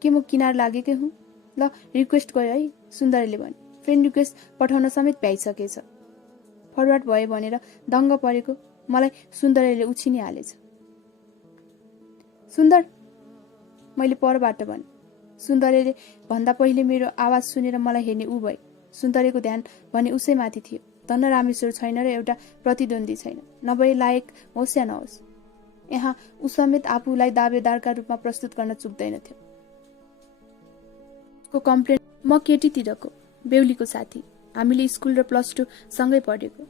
के म किनार लागेकै हुँ? ल रिक्वेस्ट गयो है। सुन्दरीले भने, फ्रेन्ड रिक्वेस्ट पठाउन समेत भ्याइसकेछ। फरवार्ड भयो भनेर दङ्ग परेको मलाई सुन्दरीले उछिनी हालेछ। सुन्दर, मैले परबाट भने। सुन्दरीले भन्दा पहिले मेरो आवाज सुनेर मलाई हेर्ने ऊ भए। सुन्दरीको ध्यान भने उसैमाथि थियो। धन्न रामेश्वर छैन र एउटा प्रतिद्वन्दी छैन। नभए लायक होस् या नहोस्, यहाँ ऊ समेत आफूलाई दावेदारका रूपमा प्रस्तुत गर्न चुक्दैनथ्यो। उसको कम्प्लेन, म केटीतिरको बेहुलीको साथी। हामीले स्कुल र +2 सँगै पढेको।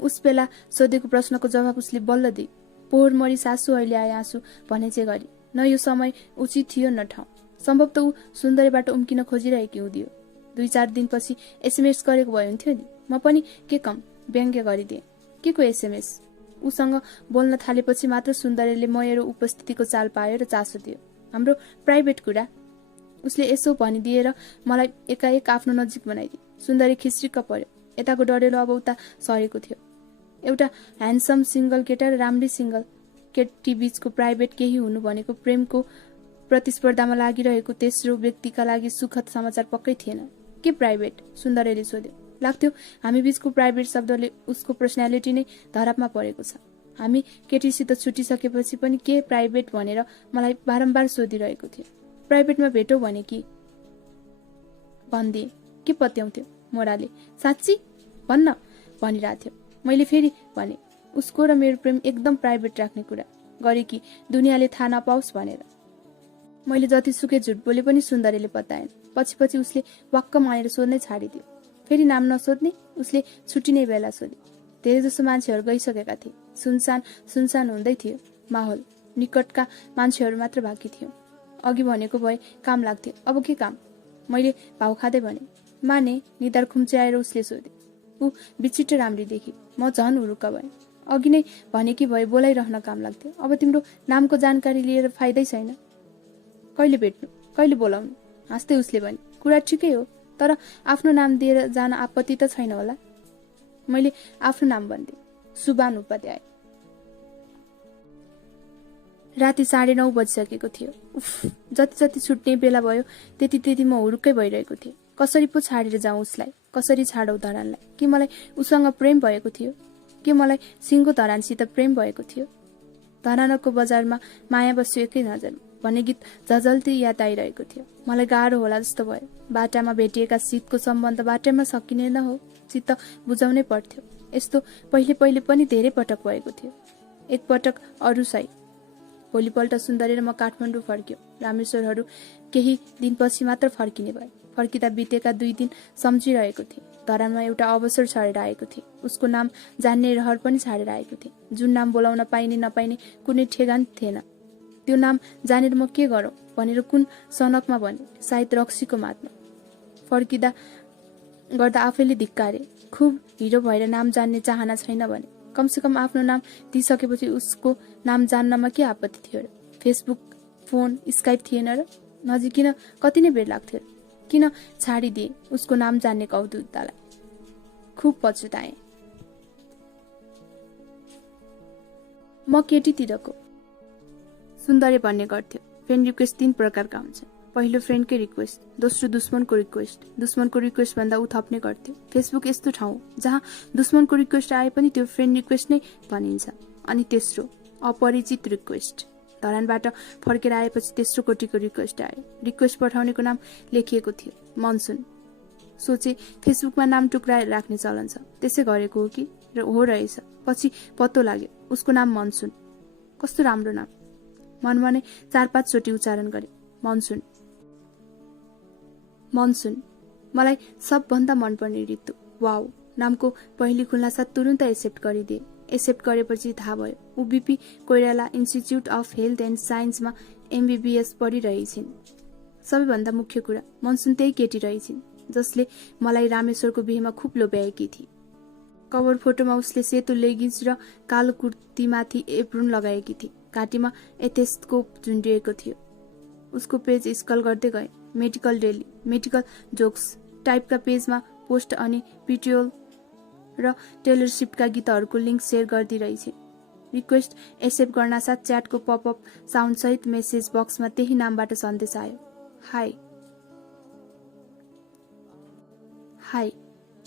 उस बेला सोधेको प्रश्नको जवाब उसले बल्ल दिए। पोहोर मरी सासु अहिले आए आँसु भने चाहिँ गरी। न यो समय उचित थियो न ठाउँ। सम्भवतः ऊ सुन्दरीबाट उम्किन खोजिरहेकी हुँदियो। 2-4 दिनपछि एसएमएस गरेको भए हुन्थ्यो नि। म पनि के कम व्यङ्ग्य गरिदिएँ। के को एसएमएस? उसँग बोल्न थालेपछि मात्र सुन्दरीले मेरो उपस्थितिको चाल पायो र चासो दियो। हाम्रो प्राइभेट कुरा। उसले यसो भनिदिएर मलाई एकाएक आफ्नो नजिक बनाइदिए। सुन्दरी खिस्रिक्क पर्यो। यताको डढेलो अब उता सरेको थियो। एउटा ह्यान्डसम सिङ्गल केटा र राम्रै सिङ्गल केटी बीचको प्राइभेट केही हुनु भनेको प्रेमको प्रतिस्पर्धामा लागिरहेको तेस्रो व्यक्तिका लागि सुखद समाचार पक्कै थिएन। के प्राइभेट? सुन्दरीले सोध्यो। लाग्थ्यो हामी बीचको प्राइभेट शब्दले उसको पर्सनालिटी नै धरापमा परेको छ। हामी केटीसित छुटिसकेपछि पनि के प्राइभेट भनेर मलाई बारम्बार सोधिरहेको थियो। प्राइभेटमा भेटौ भने कि भनिदिए। के पत्याउँथ्यो? मोराले साँच्ची भन्न भनिरहेको थियो। मैले फेरि भने, उसको र मेरो प्रेम एकदम प्राइभेट राख्ने कुरा गरे कि दुनियाँले थाहा नपाओस् भनेर। मैले जतिसुकै झुट बोले पनि सुन्दरीले बताएन। पछि उसले वाक्क मानेर सोध्नै छाडिदियो। फेरि नाम नसोध्ने उसले छुट्टिने बेला सोधे। धेरैजसो मान्छेहरू गइसकेका थिए। सुनसान हुँदै थियो माहौल। निकटका मान्छेहरू मात्र बाँकी थियो। अघि भनेको भए काम लाग्थ्यो, अब के काम? मैले भाउ खाँदै भने। माने निधार खुम्च्याएर उसले सोधे। ऊ विचित्र राम्री देखी। म झन् हुरुक्क भएँ। अघि नै भनेकी भए बोलाइरहन काम लाग्थ्यो। अब तिम्रो नामको जानकारी लिएर फाइदै छैन। कहिले भेट्नु, कहिले बोलाउनु? हाँस्दै उसले भने। कुरा ठिकै हो, तर आफ्नो नाम दिएर जान आपत्ति त छैन होला? मैले आफ्नो नाम भन्थे, सुबान उपाध्याय। राति 9:30 बजिसकेको थियो। उफ, जति छुट्ने बेला भयो त्यति म हुरुक्कै भइरहेको थिएँ। कसरी पो छाडेर जाउँ उसलाई? कसरी छाडौ धरानलाई? के मलाई उसँग प्रेम भएको थियो? के मलाई सिंगो धरानसित प्रेम भएको थियो? धरानको बजारमा माया बस्यो एकै नजरमा भन्ने गीत झझल्ती याद आइरहेको थियो। मलाई गाह्रो होला जस्तो भयो। बाटामा भेटिएका शीतको सम्बन्ध बाटैमा सकिने न हो, चित्त बुझाउनै पर्थ्यो। यस्तो पहिले पनि धेरै पटक भएको थियो। एकपटक अरूसै। भोलिपल्ट सुन्दरी र म काठमाडौँ फर्क्यौँ। रामेश्वरहरू केही दिनपछि मात्र फर्किने भए। फर्किँदा बितेका 2 दिन सम्झिरहेको थिएँ। धरानमा एउटा अवसर छाडेर आएको थिएँ। उसको नाम जान्ने रहर पनि छाडेर आएको थिएँ। जुन नाम बोलाउन पाइने नपाइने कुनै ठेगान थिएन। त्यो नाम जानेर म के गरौँ भनेर कुन सनकमा भने, सायद रक्सीको मातमा। फर्किँदा गर्दा आफैले धिक्कारे। खुब हिरो भएर नाम जान्ने चाहना छैन भने। कमसेकम आफ्नो नाम दिइसकेपछि उसको नाम जान्नमा के आपत्ति थियो र? फेसबुक, फोन, स्काइप थिएन र? नजिकिन कति नै बेर लाग्थ्यो र? किन छाडिदिए उसको नाम जान्ने कौतुकतालाई? खुब पछुताएँ। म केटीतिरको। सुन्दरी भन्ने गर्थ्यो, फ्रेन्ड रिक्वेस्ट 3 प्रकारका हुन्छन्। पहिलो फ्रेन्डकै रिक्वेस्ट, दोस्रो दुश्मनको रिक्वेस्ट। दुश्मनको रिक्वेस्ट भन्दा ऊ थप्ने गर्थ्यो। फेसबुक यस्तो ठाउँ जहाँ दुश्मनको रिक्वेस्ट आए पनि त्यो फ्रेन्ड रिक्वेस्ट नै भनिन्छ। अनि तेस्रो, अपरिचित रिक्वेस्ट। धरानबाट फर्केर आएपछि तेस्रो कोटीको रिक्वेस्ट आयो। रिक्वेस्ट पठाउनेको नाम लेखिएको थियो, मनसुन। सोचे फेसबुकमा नाम टुक्राएर राख्ने चलन छ, त्यसै गरेको हो कि? र हो रहेछ। पछि पत्तो लाग्यो उसको नाम मनसुन। कस्तो राम्रो नाम। मनमा नै 4-5 चोटि उच्चारण गरे, मनसुन। मनसुन मलाई सबभन्दा मनपर्ने ऋतु। वाउ, नामको पहिली खुलासा तुरुन्त एक्सेप्ट गरिदिए। एक्सेप्ट गरेपछि थाहा भयो ऊ BP Koirala institute of health and साइन्समा MBBS पढिरहेछिन्। सबैभन्दा मुख्य कुरा, मनसुन त्यही केटी रहेछिन् जसले मलाई रामेश्वरको बिहेमा खुब लोभ्याएकी थिए। कभर फोटोमा उसले सेतो लेगिन्स र कालो कुर्तीमाथि एप्रोन लगाएकी थिए। घाँटीमा एथेस्कोप झुन्डिएको थियो। उसको पेज स्क्रल गर्दै गए। मेडिकल डेली, मेडिकल जोक्स टाइपका पेजमा पोस्ट अनि पिटिओल र टेलर स्विफ्टका गीतहरूको लिङ्क सेयर गरिदिरहेछ। रिक्वेस्ट एक्सेप्ट गर्नासाथ च्याटको पपअप साउन्डसहित मेसेज बक्समा त्यही नामबाट सन्देश आयो, हाई। हाई।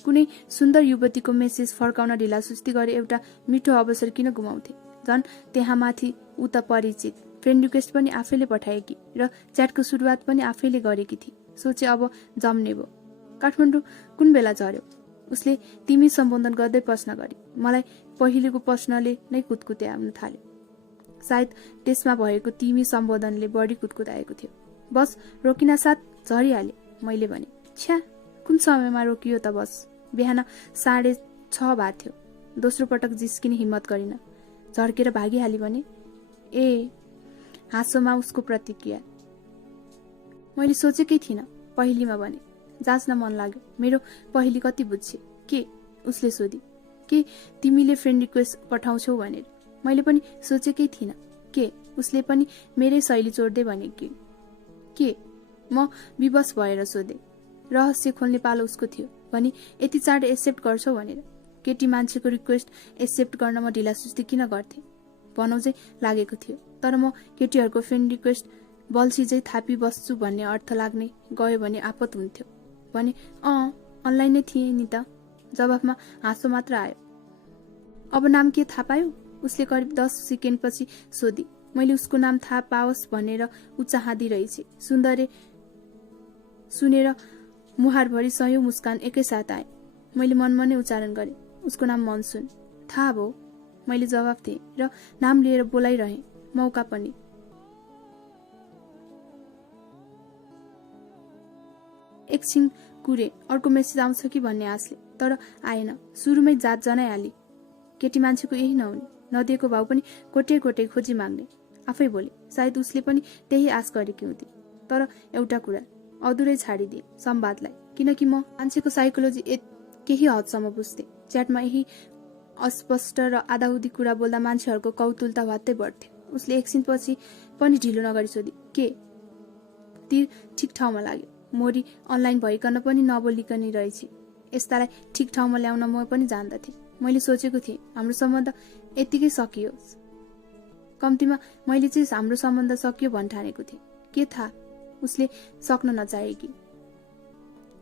कुनै सुन्दर युवतीको मेसेज फर्काउन ढिलासुस्ती गरे एउटा मिठो अवसर किन गुमाउँथे? झन् त्यहाँ माथि ऊ त परिचित। फ्रेन्ड रिक्वेस्ट पनि आफैले पठाएकी र च्याटको सुरुवात पनि आफैले गरेकी थिए। सोचे अब जम्ने भयो। काठमाडौँ कुन बेला झर्यो? उसले तिमी सम्बोधन गर्दै प्रश्न गरे। मलाई पहिलेको प्रश्नले नै कुतकुत्याउन थाल्यो। सायद त्यसमा भएको तिमी सम्बोधनले बढी कुतकुताएको थियो। बस रोकिना साथ झरिहाले। मैले भने, छ्या, कुन समयमा रोकियो त बस? बिहान 6:30 भएको थियो। दोस्रो पटक जिस्किने हिम्मत गरिन। झर्केर भागिहाली भने। ए, हाँसोमा उसको प्रतिक्रिया। मैले सोचेकै थिइनँ। पहिलीमा भने, जाँच्न मन लाग्यो मेरो पहिली कति बुझ्छे। के? उसले सोधी। के तिमीले फ्रेन्ड रिक्वेस्ट पठाउँछौ भनेर? मैले पनि सोचेकै थिइनँ। के? उसले पनि मेरै शैली चोर्दै भने के? म विवश भएर सोधे। रहस्य खोल्ने पालो उसको थियो। भनी यति चाँडो एक्सेप्ट गर्छौ भनेर। केटी मान्छेको रिक्वेस्ट एक्सेप्ट गर्न म ढिलासुस्ती किन गर्थे? बनाउँदै लागेको थियो। तर म केटीहरूको फ्रेन्ड रिक्वेस्ट बल्छी थापी बस्छु भन्ने अर्थ लाग्ने गयो भने आपत हुन्थ्यो। भने अनलाइन नै थिए नि त। जवाफमा हाँसो मात्र आयो। अब नाम के थाहा पायो? उसले करिब 10 सेकेन्डपछि सोधी। मैले उसको नाम थाहा पाओस् भनेर ऊ चाहँदी रहेछ। सुन्दरी सुनेर मुहारभरि सयौं मुस्कान एकैसाथ आए। मैले मनमा नै उच्चारण गरे, उसको नाम मनसुन। थाहा भयो, मैले जवाफ दिएँ र नाम लिएर बोलाइरहेँ। मौका पनि। एकछिन कुरे, अर्को मेसेज आउँछ कि भन्ने आशले, तर आएन। सुरुमै जात जनाइहाली। केटी मान्छेको यही नहुने, नदिएको भाउ पनि कोटे कोटे खोजी माग्ने। आफै बोले, सायद उसले पनि त्यही आश गरेकी हुँदी। तर एउटा कुरा अधुरै छाडिदिए, संवादलाई। किनकि म मान्छेको साइकोलोजी केही हदसम्म बुझ्थे। च्याटमा यही अस्पष्ट र आधाउधी कुरा बोल्दा मान्छेहरूको कौतुलता भत्तै बढ्थ्यो। उसले एकछिनपछि पनि ढिलो नगरी सोधी, के? तिर ठिक ठाउँमा लाग्यो। मोरी अनलाइन भइकन पनि नबोलिकनी रहेछ। यस्तालाई ठिक ठाउँमा ल्याउन म पनि जान्दथे। मैले सोचेको थिएँ हाम्रो सम्बन्ध यतिकै सकियोस्। कम्तीमा मैले चाहिँ हाम्रो सम्बन्ध सकियो भन्ठानेको थिएँ। के थाहा उसले सक्न नचाहेकी।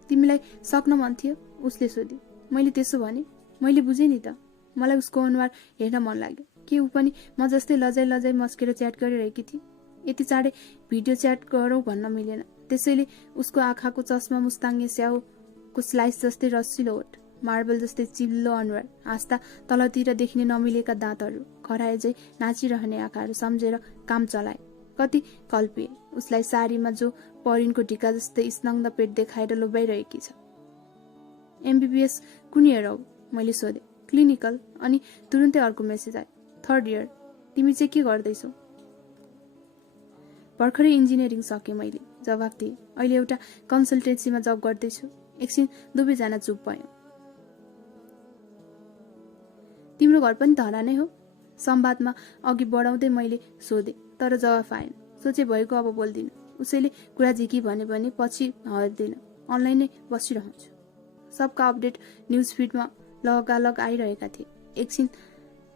तिमीलाई सक्न मन थियो? उसले सोधी। मैले त्यसो भने? मैले बुझेँ नि त। मलाई उसको अनुहार हेर्न मन लाग्यो। के ऊ पनि म जस्तै लजाइ लजाइ मस्केर च्याट गरिरहेकी थिए? यति चाँडै भिडियो च्याट गरौँ भन्न मिलेन। त्यसैले उसको आँखाको चस्मा, मुस्ताङ्गे स्याउको स्लाइस जस्तै रसिलो ओठ, मार्बल जस्तै चिल्लो अनुहार, हाँस्दा तलतिर देखिने नमिलेका दाँतहरू, खराए झै नाचिरहने आँखाहरू सम्झेर काम चलाए। कति कल्पिए उसलाई साडीमा जो परिनको ढिका जस्तै स्नग्ध पेट देखाएर लोभ्याइरहेकी छ। एमबीबीएस कुन इयर हौ? मैले सोधेँ। क्लिनिकल। अनि तुरुन्तै अर्को मेसेज आयो, 3rd इयर। तिमी चाहिँ के गर्दैछौ? भर्खरै इन्जिनियरिङ सकेँ मैले जवाफ दिएँ। अहिले एउटा कन्सल्टेन्सीमा जब गर्दैछु। एकछिन दुवैजना चुप भयौँ। तिम्रो घर पनि धरानै हो? संवादमा अघि बढाउँदै मैले सोधेँ, तर जवाफ आएन। सोचे भएको अब बोल्दिनँ। उसैले कुरा झिकी भने पछि हर्दिनँ। अनलाइनै बसिरहन्छु। सबका अपडेट न्युज फिडमा लगालग आइरहेका थिए। एकछिन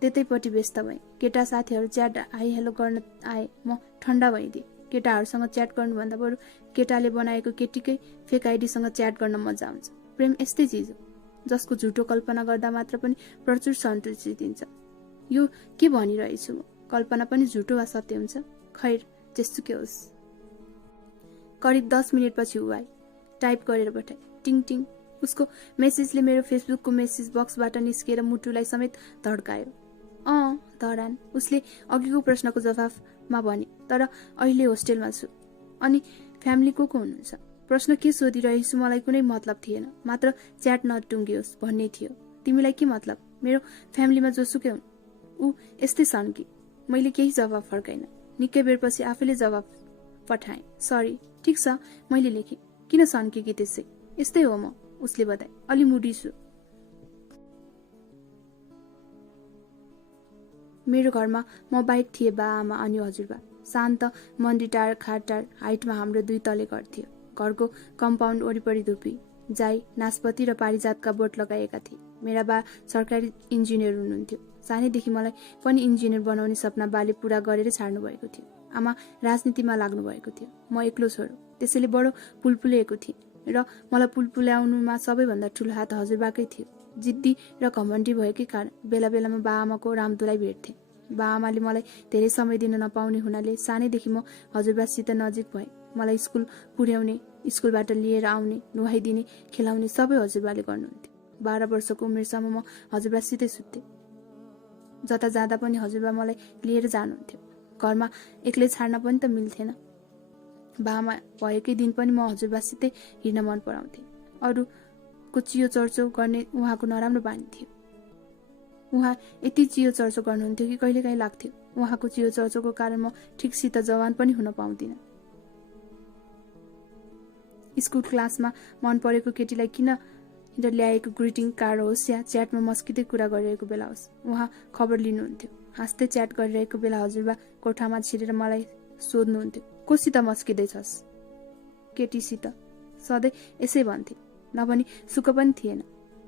त्यतैपट्टि व्यस्त भएँ। केटा साथीहरू च्याट हाई हेलो गर्न आए। म ठन्डा भइदिएँ। केटाहरूसँग च्याट गर्नुभन्दा बरु केटाले बनाएको केटीकै फेक आइडीसँग च्याट गर्न मजा आउँछ। प्रेम यस्तै चिज हो जसको झुटो कल्पना गर्दा मात्र पनि प्रचुर सन्तुष्टि दिन्छ। यो के भनिरहेछु म? कल्पना पनि झुटो वा सत्य हुन्छ? खैर, जेसुकै होस्। करिब 10 मिनेटपछि ऊ आए। टाइप गरेर पठाए। टिङ टिङ। उसको मेसेजले मेरो फेसबुकको मेसेज बक्सबाट निस्किएर मुटुलाई समेत धड्कायो। धरान। उसले अघिको प्रश्नको जवाफमा भने, तर अहिले होस्टेलमा छु। अनि फ्यामिली को हुनुहुन्छ? प्रश्न के सोधिरहेछु मलाई कुनै मतलब थिएन। मात्र च्याट नटुङ्गियोस् भन्ने थियो। तिमीलाई के मतलब? मेरो फ्यामिलीमा जोसुकै हुन्। ऊ यस्तै सन्की। मैले केही जवाफ फर्काइन। निकै बेरपछि आफैले जवाफ पठाएँ। सरी। ठिक छ, मैले लेखेँ। किन सन्केकी त्यसै? यस्तै हो म। उसले बताए। अलि मुडी छु। मेरो घरमा म बाहेक थिए बा आमा अनि हजुरबा। शान्त, मन्डिटार, खाटार हाइटमा हाम्रो 2 तले घर थियो। घरको कम्पाउन्ड वरिपरि धुपी, जाई, नासपति र पारिजातका बोट लगाएका थिए। मेरा बा सरकारी इन्जिनियर हुनुहुन्थ्यो। सानैदेखि मलाई पनि इन्जिनियर बनाउने सपना बाले पूरा गरेर छाड्नु भएको थियो। आमा राजनीतिमा लाग्नु भएको थियो। म एक्लो छोरो, त्यसैले बडो पुलपुलेको थिएँ र मलाई पुलपुल्याउनुमा सबैभन्दा ठुलो हात हजुरबाकै थियो। जिद्दी र घमण्डी भएकै कारण बेला बेलामा बा आमाको रामदुलाई भेट्थे। बा आमाले मलाई धेरै समय दिन नपाउने हुनाले सानैदेखि म हजुरबासित नजिक भएँ। मलाई स्कुल पुर्याउने, स्कुलबाट लिएर आउने, नुहाइदिने, खेलाउने सबै हजुरबाले गर्नुहुन्थ्यो। 12 वर्षको उमेरसम्म म हजुरबासितै सुत्थेँ। जता जाँदा पनि हजुरबा मलाई लिएर जानुहुन्थ्यो। घरमा एक्लै छाड्न पनि त मिल्थेन। बामा भएकै दिन पनि म हजुरबासितै हिँड्न मन पराउँथे। अरूको चियो चर्चो गर्ने उहाँको नराम्रो बानी थियो। उहाँ यति चियो चर्चो गर्नुहुन्थ्यो कि कहिलेकाहीँ लाग्थ्यो उहाँको चियो चर्चोको कारण म ठिकसित जवान पनि हुन पाउँदिन। स्कुल क्लासमा मन परेको केटीलाई किन ल्याएको ग्रिटिङ कार्ड होस् या च्याटमा मस्किँदै कुरा गरिरहेको बेला होस्, उहाँ खबर लिनुहुन्थ्यो। हाँस्दै च्याट गरिरहेको बेला हजुरबा कोठामा छिरेर मलाई सोध्नुहुन्थ्यो, कोसित मस्किँदैछस्? केटीसित। सधैँ यसै भन्थे, नभनी सुख पनि थिएन।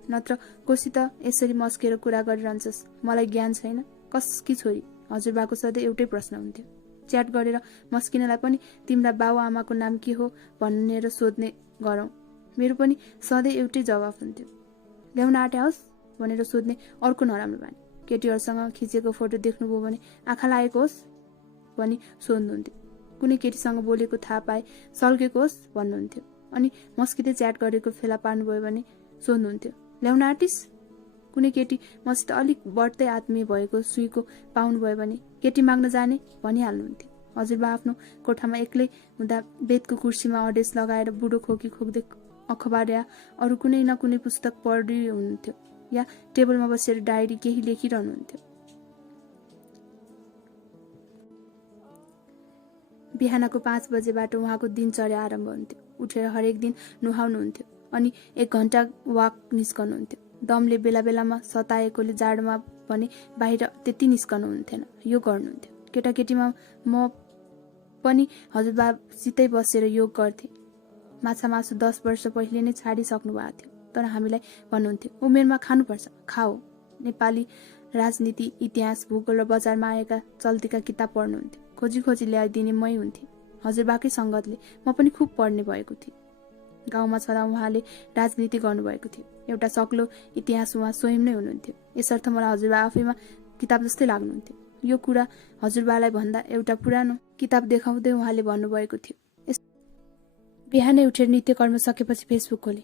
नत्र कोसित यसरी मस्केर कुरा गरिरहन्छस्, मलाई ज्ञान छैन? कसकी छोरी? हजुरबाको सधैँ एउटै प्रश्न हुन्थ्यो। च्याट गरेर मस्किनलाई पनि तिम्रा बाउ आमाको नाम के हो भनेर सोध्ने गरौँ। मेरो पनि सधैँ एउटै जवाफ हुन्थ्यो, ल्याउन आँट्याओस् भनेर सोध्ने अर्को नराम्रो बानी। केटीहरूसँग खिचेको फोटो देख्नुभयो भने आँखा लागेको होस् भनी सोध्नुहुन्थ्यो। कुनै केटीसँग बोलेको थाहा पाए सल्केको होस् भन्नुहुन्थ्यो। अनि मस्किँदै च्याट गरेको फेला पार्नुभयो भने सोध्नुहुन्थ्यो, ल्याउन आँटिस? कुनै केटी मसित अलिक बढ्दै आत्मीय भएको सुईको पाउनुभयो भने केटी माग्न जाने भनिहाल्नुहुन्थ्यो। हजुरबा आफ्नो कोठामा एक्लै हुँदा बेतको कुर्सीमा अडेस लगाएर बुढो खोकी खोक्दै अखबार या अरू कुनै न कुनै पुस्तक पढिरहनुहुन्थ्यो या टेबलमा बसेर डायरी केही लेखिरहनुहुन्थ्यो। बिहानको 5 बजेबाट उहाँको दिनचर्या आरम्भ हुन्थ्यो। उठेर हरेक दिन नुहाउनुहुन्थ्यो अनि 1 घण्टा वाक निस्कनुहुन्थ्यो। दमले बेला बेलामा सताएकोले जाडोमा भने बाहिर त्यति निस्कनुहुन्थेन, यो गर्नुहुन्थ्यो। केटाकेटीमा म पनि हजुरबासितै बसेर योग गर्थे। माछा मासु 10 वर्ष पहिले नै छाडिसक्नु भएको थियो, तर हामीलाई भन्नुहुन्थ्यो उमेरमा खानुपर्छ, खाऊ। नेपाली राजनीति, इतिहास, भूगोल र बजारमा आएका चल्तीका किताब पढ्नुहुन्थ्यो। खोजी खोजी ल्याइदिने मै हुन्थे। हजुरबाकै सङ्गतले म पनि खुब पढ्ने भएको थिएँ। गाउँमा छँदा उहाँले राजनीति गर्नुभएको थियो। एउटा सक्लो इतिहास उहाँ स्वयं नै हुनुहुन्थ्यो। यसर्थ मलाई हजुरबा आफैमा किताब जस्तै लाग्नुहुन्थ्यो। यो कुरा हजुरबालाई भन्दा एउटा पुरानो किताब देखाउँदै उहाँले भन्नुभएको थियो। बिहानै उठेर नित्यकर्म सकेपछि फेसबुक खोले।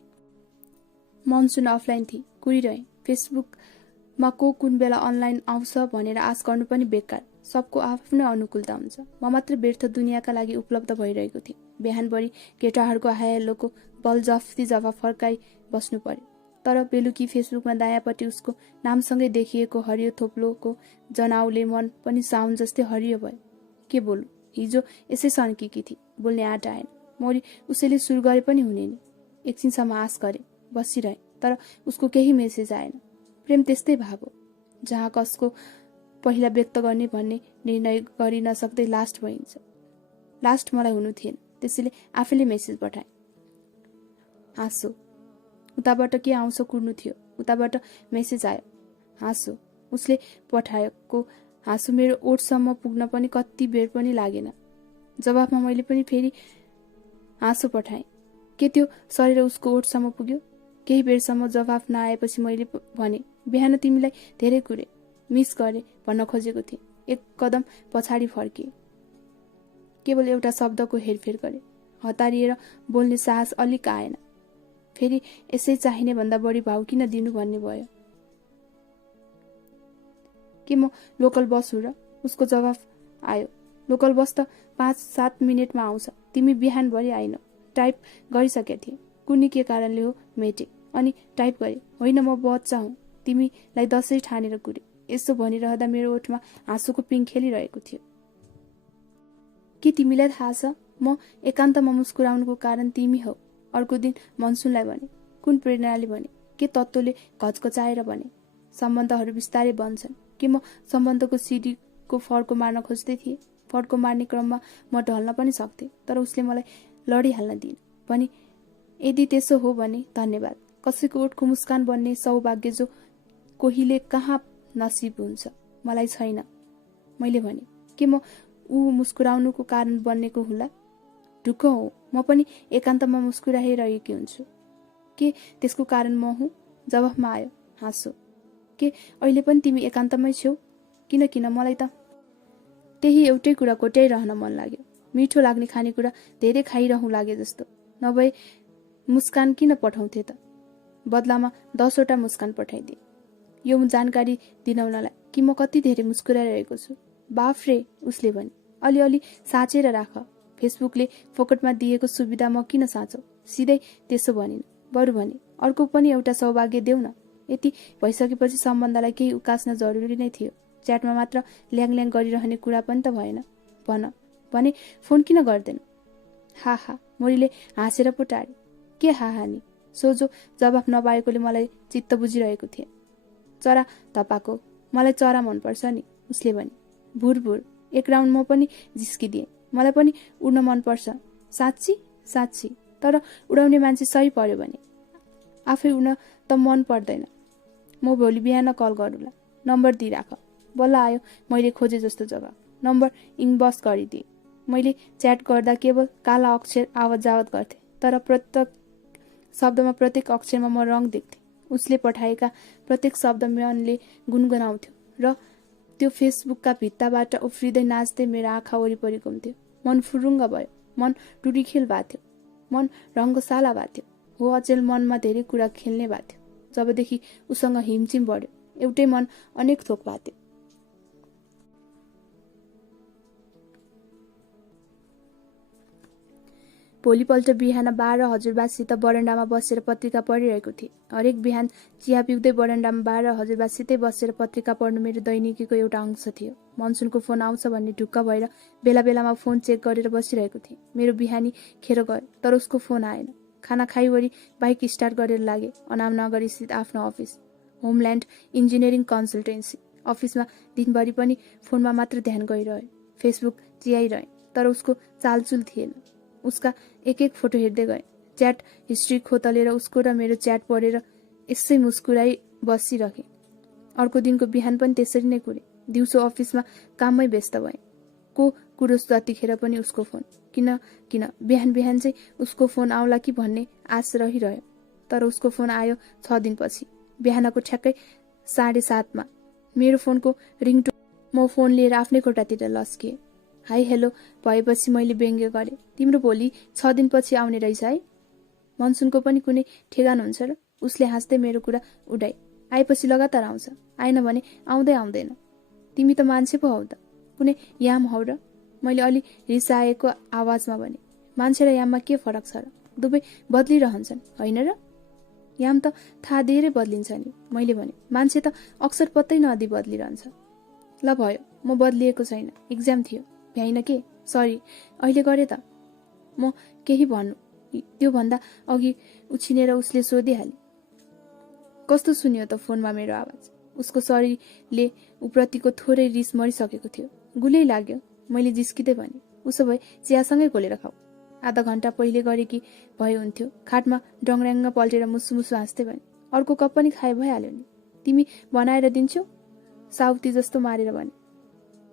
मनसुन अफलाइन थिए, कुरिरहे। फेसबुकमा को कुन बेला अनलाइन आउँछ भनेर आश गर्नु पनि बेकार। सबको आफ्नै अनुकूलता हुन्छ। म मात्र व्यर्थ दुनियाँका लागि उपलब्ध भइरहेको थिएँ। बिहानभरि केटाहरूको हायलोको बल जफ्ती जवाफ फर्काइ बस्नु पर्यो। तर बेलुकी फेसबुकमा दायाँपट्टि उसको नामसँगै देखिएको हरियो थोप्लोको जनाउले मन पनि साउन जस्तै हरियो भयो। के बोलु, हिजो यसै सन्किकी थिए, बोल्ने आँट आएन। मोरी उसैले सुरु गरे पनि हुने नि। एकछिनसम्म आश गरे, बसिरहे, तर उसको केही मेसेज आएन। प्रेम त्यस्तै भाव हो, जहाँ कसको पहिला व्यक्त गर्ने भन्ने निर्णय गरि नसक्दै लास्ट भइन्छ। लास्ट मलाई हुनु थिएन, त्यसैले आफैले मेसेज पठाएँ। हाँसो। उताबाट के आउँछ कुर्नु थियो, उताबाट मेसेज आयो। हाँसो। उसले पठाएको हाँसो मेरो ओठसम्म पुग्न पनि कति बेर पनि लागेन। जवाफमा मैले पनि फेरि हाँसो पठाएँ। के त्यो सरेर उसको ओठसम्म पुग्यो? केही बेरसम्म जवाफ नआएपछि मैले भने, बिहान तिमीलाई धेरै कुरे, मिस गरे भन्न खोजेको थिएँ। 1 कदम पछाडि फर्किए। केवल एउटा शब्दको हेरफेर गरे। हतारिएर बोल्ने साहस अलिक आएन। फेरि यसै चाहिने भन्दा बढी भाव किन दिनु भन्ने भयो। के म लोकल बस हुँ र? उसको जवाफ आयो। लोकल बस त 5-7 मिनेटमा आउँछ। तिमी बिहानभरि आइनौ। टाइप गरिसकेका थिए। कुनै के कारणले हो मेटे। अनि टाइप गरे, होइन म बच्चा हुँ, तिमीलाई दसैँ ठानेर कुरे। यसो भनिरहँदा मेरो ओठमा हाँसोको पिङ खेलिरहेको थियो। के तिमीलाई थाहा छ, म एकान्तमा मुस्कुराउनुको कारण तिमी हौ। अर्को दिन मनसुनलाई भने, कुन प्रेरणाले भने, के तत्त्वले घचघचाएर भने, सम्बन्धहरू बिस्तारै बन्छन्। के म सम्बन्धको सिडीको फड्को मार्न खोज्दै थिएँ? फड्को मार्ने क्रममा म ढल्न पनि सक्थेँ, तर उसले मलाई लडिहाल्न दिएन। भने, यदि त्यसो हो भने धन्यवाद। कसैको ओठको मुस्कान बन्ने सौभाग्य जो कोहीले कहाँ नसिब हुन्छ, मलाई छैन। मैले भने, के म ऊ मुस्कुराउनुको कारण बन्नेको हुला? ढुक्क हो, म पनि एकान्तमा मुस्कुराइरहेकी हुन्छु। के त्यसको कारण म हुँ? जवाफमा आयो हाँसो। के अहिले पनि तिमी एकान्तमै छेउ? किन मलाई त त्यही एउटै कुरा कोट्याइरहन मन लाग्यो। मिठो लाग्ने खानेकुरा धेरै खाइरहँ लागे जस्तो। नभए मुस्कान किन पठाउँथे त? बदलामा 10 वटा मुस्कान पठाइदिए। यो जानकारी दिनौनलाई कि म कति धेरै मुस्कुराइरहेको छु। बाफ्रे, उसले भने, अलिअलि साँचेर राख। फेसबुकले फोकटमा दिएको सुविधा म किन साँचौ? सिधै त्यसो भनिन, बरु भने, अर्को पनि एउटा सौभाग्य देऊ न। यति भइसकेपछि सम्बन्धलाई केही उकास्न जरुरी नै थियो। च्याटमा मात्र ल्याङ गरिरहने कुरा पनि त भएन। भने फोन किन गर्दैन? हा, मोरीले हाँसेर पो टाढे। के हा नि? सोझो जवाफ नपाएकोले मलाई चित्त बुझिरहेको थिए। चरा धपाको, मलाई चरा मनपर्छ नि, उसले भने। भुर 1 राउन्ड म पनि जिस्किदिएँ। मलाई पनि उड्न मनपर्छ। साँच्ची, तर उडाउने मान्छे सही पर्यो भने। आफै उड्न त मन पर्दैन। म भोलि बिहान कल गरौँला। नम्बर दिइराख। बल्ल आयो मैले खोजे जस्तो जवाफ। नम्बर इनबक्स गरिदिए। मैले च्याट गर्दा केवल काला अक्षर आवत जावत गर्थे, तर प्रत्येक शब्दमा, प्रत्येक अक्षरमा म रङ देख्थेँ। उसले पठाएका प्रत्येक शब्द मनले गुनगुनाउँथ्यो र त्यो फेसबुकका भित्ताबाट उफ्रिँदै नाच्दै मेरो आँखा वरिपरि घुम्थ्यो। मन फुरुङ्ग भयो। मन टुरीखेल भएको थियो। मन रङ्गशाला भएको थियो। हो, अचेल मनमा धेरै कुरा खेल्ने भएको थियो। जबदेखि उसँग हिमचिम बढ्यो, एउटै मन अनेक थोक भएको थियो। भोलिपल्ट बिहान 12 हजुरबासित बरन्डामा बसेर पत्रिका पढिरहेको थिएँ। हरेक बिहान चिया पिउँदै बरन्डामा 12 हजुरबासितै बसेर पत्रिका पढ्नु मेरो दैनिकीको एउटा अंश थियो। मनसुनको फोन आउँछ भन्ने ढुक्क भएर बेला बेलामा फोन चेक गरेर बसिरहेको थिएँ। मेरो बिहानी खेर गयो, तर उसको फोन आएन। खाना खाइवरी बाइक स्टार्ट गरेर लागे अनामनगर स्थित आफ्नो अफिस, होमल्यान्ड इन्जिनियरिङ कन्सल्टेन्सी। अफिसमा दिनभरि पनि फोनमा मात्र ध्यान गइरह्यो। फेसबुक चियाइरहे, तर उसको चालचुल थिएन। उसका एक एक फोटो हेर्दै गए। च्याट हिस्ट्री खोतलेर उसको र मेरो च्याट पढेर यसै मुस्कुराई बसिरहे। अर्को दिनको बिहान पनि त्यसरी नै कुरे। दिउँसो अफिसमा काममै व्यस्त भए। को कुरोस् जतिखेर पनि उसको फोन। किन बिहान बिहान चाहिँ उसको फोन आउला कि भन्ने आश रहिरह्यो। तर उसको फोन आयो 6 दिनपछि, बिहानको ठ्याक्कै 7:30 मा। मेरो फोनको रिङटोन। म फोन लिएर आफ्नै कोठातिर लस्किएँ। हाई हेलो भएपछि मैले व्यङ्ग्य गरेँ, तिम्रो भोलि 6 दिनपछि आउने रहेछ है? मनसुनको पनि कुनै ठेगान हुन्छ र? उसले हाँस्दै मेरो कुरा उडाई। आएपछि लगातार आउँछ, आएन भने आउँदैन। तिमी त मान्छे पो हौ त, कुनै याम हौ र? मैले अलि रिसाएको आवाजमा भने। मान्छे र याममा के फरक छ र? दुवै बदलिरहन्छन्, होइन र? याम त थाहा दिएरै बदलिन्छ नि, मैले भने। मान्छे त अक्सर पत्तै नदिई बदलिरहन्छ। ल भयो, म बदलिएको छैन, एक्जाम थियो, भ्याइन के? सरी, अहिले गरे त। म केही भन्नु त्यो भन्दा अघि उछिनेर उसले सोधिहाले, कस्तो सुन्यो त फोनमा मेरो आवाज? उसको शरीरले उप्रतिको थोरै रिस मरिसकेको थियो। गुलै लाग्यो। मैले जिस्किँदै भने, उसो भए चियासँगै घोलेर खाऊ। आधा घण्टा पहिले गरेकी भए हुन्थ्यो। खाटमा डङर्याङ्ग पल्टेर मुसु हाँस्दै भने, अर्को कप पनि खाए भइहाल्यो नि। तिमी बनाएर दिन्छौ? साउती जस्तो मारेर भने।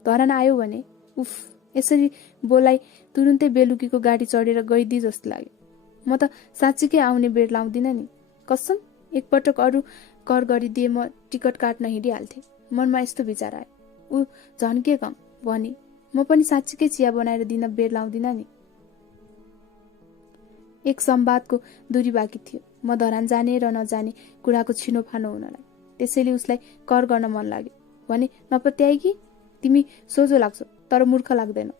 धरान आयो भने उफ, यसरी बोलाई तुरुन्तै बेलुकीको गाडी चढेर गइदी जस्तो लाग्यो। म त साँच्चीकै आउने बेर लाउँदिन नि, कसम। एकपटक अरू कर गरिदिए म टिकट काट्न हिँडिहाल्थेँ। मनमा यस्तो विचार आयो। ऊ झन् के कम भनी, म पनि साँच्चीकै चिया बनाएर दिन बेर लाउँदिन नि। एक संवादको दूरी बाँकी थियो। म धरान जाने र नजाने कुराको छिनोफानो हुनलाई। त्यसैले उसलाई कर गर्न मन लाग्यो। भने, नपत्याए कि? तिमी सोझो लाग्छौ, तर मूर्ख लाग्दैनौ।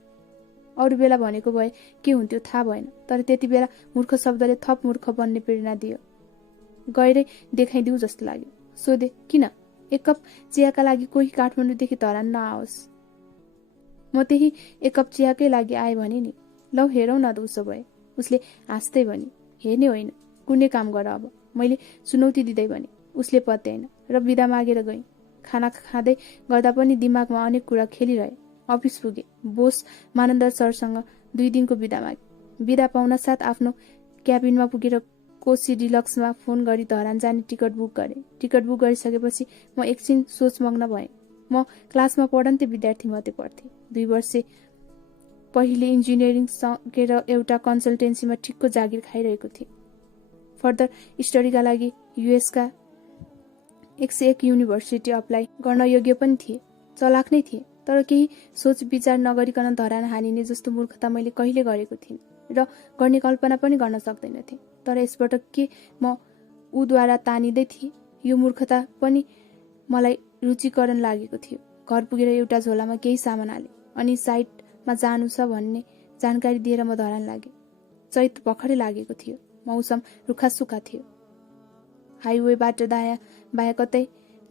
अरू बेला भनेको भए के हुन्थ्यो थाहा भएन, तर त्यति बेला मूर्ख शब्दले थप मूर्ख बन्ने प्रेरणा दियो। गएरै देखाइदिउ जस्तो लाग्यो। सोधे, किन? एक कप चियाका लागि कोही काठमाडौँदेखि धरान नआओस्? म त्यही एक कप चियाकै लागि आए भने नि। लौ हेरौँ न त उसो भए। उसले हाँस्दै भनी, हेर्ने होइन, कुनै काम गर अब। मैले चुनौती दिँदै भने। उसले पत्याएन र बिदा मागेर गई। खाना खाँदै गर्दा पनि दिमागमा अनेक कुरा खेलिरहे। अफिस पुगे। बोस मानन्दर सरसँग 2 दिनको बिदा मागे। बिदा पाउन साथ आफ्नो क्याबिनमा पुगेर कोसी डिलक्समा फोन गरी धरान जाने टिकट बुक गरे। टिकट बुक गरिसकेपछि म एकछिन सोचमग्न भएँ। म क्लासमा पढन्ते विद्यार्थी मध्ये पढ्थेँ। 2 वर्ष पहिले इन्जिनियरिङ सकेर एउटा कन्सल्टेन्सीमा ठिक्क जागिर खाइरहेको थिएँ। फर्दर स्टडीका लागि युएसका 101 युनिभर्सिटी अप्लाई गर्न योग्य पनि थिए। चलाक नै थिए, तर केही सोच विचार नगरिकन धरान हानिने जस्तो मूर्खता मैले कहिले गरेको थिइनँ र गर्ने कल्पना पनि गर्न सक्दैनथेँ। तर यसपटक के म ऊद्वारा तानिँदै थिएँ? यो मूर्खता पनि मलाई रुचिकरण लागेको थियो। घर पुगेर एउटा झोलामा केही सामान हालेँ अनि साइटमा जानु छ भन्ने जानकारी दिएर म धरान लागेँ। चैत भर्खरै लागेको थियो। मौसम रुखासुखा थियो। हाइवेबाट दायाँ बायाँ कतै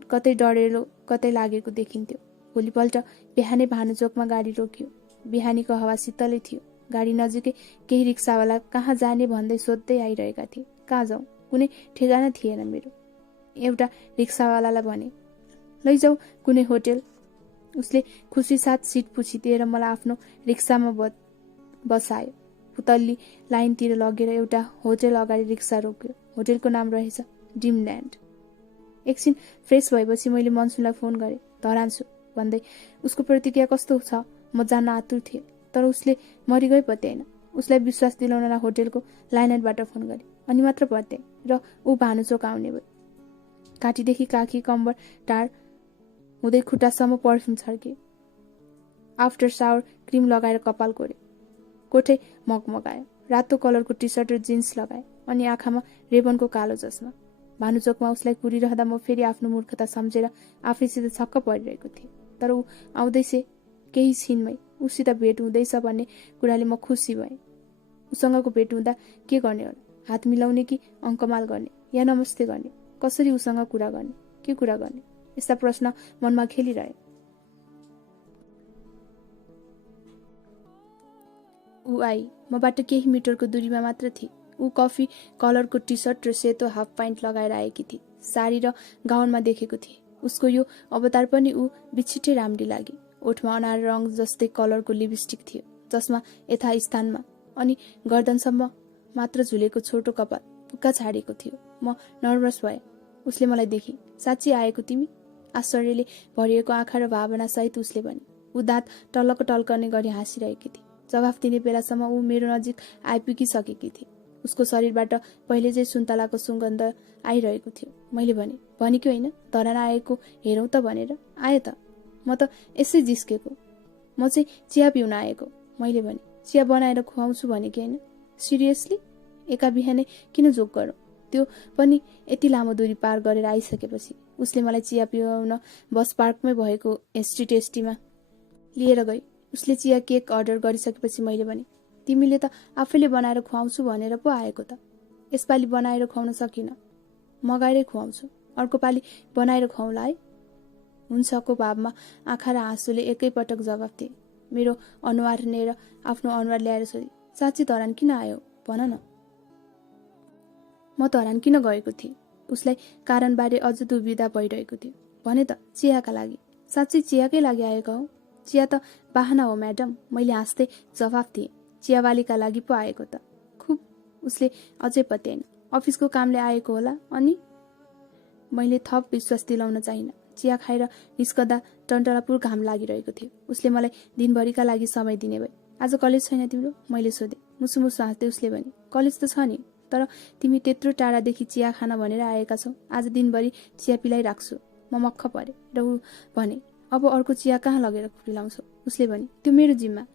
कतै डढेलो कतै लागेको देखिन्थ्यो। भोलिपल्ट बिहानै भानुचोकमा गाडी रोकियो। बिहानीको हावा शीतलै थियो। गाडी नजिकै केही रिक्सावाला कहाँ जाने भन्दै सोध्दै आइरहेका थिए। कहाँ जाउँ? कुनै ठेगाना थिएन मेरो। एउटा रिक्सावालालाई भने, लैजाऊ कुनै होटेल। उसले खुसी साथ सिट पुछिदिएर मलाई आफ्नो रिक्सामा बसायो। पुतल्ली लाइनतिर लगेर एउटा होटेल अगाडि रिक्सा रोक्यो। होटेलको नाम रहेछ ड्रिमल्यान्ड। एकछिन फ्रेस भएपछि मैले मनसुनलाई फोन गरेँ। धरान छु भन्दै। उसको प्रतिक्रिया कस्तो छ म जान्न आतुर थिएँ, तर उसले मरिगई पत्याएन। उसलाई विश्वास दिलाउनलाई होटेलको लाइनबाट फोन गरेँ, अनि मात्र पत्याए र ऊ भानुचोक आउने भयो। घाँटीदेखि काखी कम्बर टार हुँदै खुट्टासम्म पर्फ्युम छर्के। आफ्टर सावर क्रिम लगाएर कपाल कोरे। कोठै मगमगायो। रातो कलरको टी सर्ट र जिन्स लगाए अनि आँखामा रेबनको कालो चस्मा। भानुचोकमा उसलाई कुरिरहँदा म फेरि आफ्नो मूर्खता सम्झेर आफैसित छक्क परिरहेको थिएँ। तर ऊ आउँदैछ केही छिनमै, उसित भेट हुँदैछ भन्ने कुराले म खुसी भएँ। उसँगको भेट हुँदा के गर्ने होला? हात मिलाउने कि अङ्कमाल गर्ने या नमस्ते गर्ने? कसरी उसँग कुरा गर्ने? के कुरा गर्ने? यस्ता प्रश्न मनमा खेलिरहे। ऊ आई। मबाट केही मिटरको दूरीमा मात्र थिए। ऊ कफी कलरको टी सर्ट र सेतो हाफ प्यान्ट लगाएर आएकी थिए। साडी र गाउनमा देखेको थिए। उसको यो अवतार पनि ऊ बिछिट्टै राम्री लागे। ओठमा अनार रङ जस्तै कलरको लिपस्टिक थियो, जसमा यथास्थानमा अनि गर्दनसम्म मात्र झुलेको छोटो कपाल पुक्का छाडेको थियो। म नर्भस भएँ। उसले मलाई देखी। साँच्ची आएको तिमी? आश्चर्यले भरिएको आँखा र भावना सहित उसले भने। ऊ दाँत टल्लक टल्कने गरी हाँसिरहेकी थिए। जवाफ दिने बेलासम्म ऊ मेरो नजिक आइपुगिसकेकी थिए। उसको शरीरबाट पहिले चाहिँ सुन्तलाको सुगन्ध आइरहेको थियो। मैले भनेकी होइन, धरान आएको हेरौँ त भनेर। आयो त। म त यसै जिस्केको। म चाहिँ चिया पिउन आएको। मैले भने। चिया बनाएर खुवाउँछु भनेकी होइन? सिरियसली? एका बिहानै किन जोक गरौँ? त्यो पनि यति लामो दूरी पार गरेर आइसकेपछि। उसले मलाई चिया पिउन बस पार्कमै भएको एसटी टेस्टीमा लिएर गई। उसले चिया केक अर्डर गरिसकेपछि मैले भने, तिमीले त आफैले बनाएर खुवाउँछु भनेर पो आएको त। यसपालि बनाएर खुवाउन सकिन, मगाएरै खुवाउँछु। अर्को पालि बनाएर खुवाउँला है? हुन्छको भावमा आँखा र आँसुले एकैपटक जवाफ दिए। मेरो अनुहार नेर आफ्नो अनुहार ल्याएर सोधे, साँच्ची धरान किन आयो भन न? म धरान किन गएको थिएँ? उसलाई कारणबारे अझ दुविधा भइरहेको थियो। भने त चियाका लागि। साँच्चै चियाकै लागि आएका हौ? चिया त बाहना हो म्याडम, मैले हाँस्दै जवाफ दिएँ। चियावालीका लागि पो आएको त। खुब। उसले अझै पत्याएन। अफिसको कामले आएको होला। अनि मैले थप विश्वास दिलाउन चाहिन। चिया खाएर निस्कदा टन्टलापुर घाम लागिरहेको थियो। उसले मलाई दिनभरिका लागि समय दिने भए। आज कलेज छैन तिम्रो? मैले सोधेँ। मुसुमुसु हाँस्दै उसले भने, कलेज त छ नि, तर तिमी त्यत्रो टाढादेखि चिया खान भनेर आएका छौ। आज दिनभरि चिया पिलाइराख्छु। म मक्ख परे र ऊ भने, अब अर्को चिया कहाँ लगेर पिलाउँछौ? उसले भने, त्यो मेरो जिम्मा।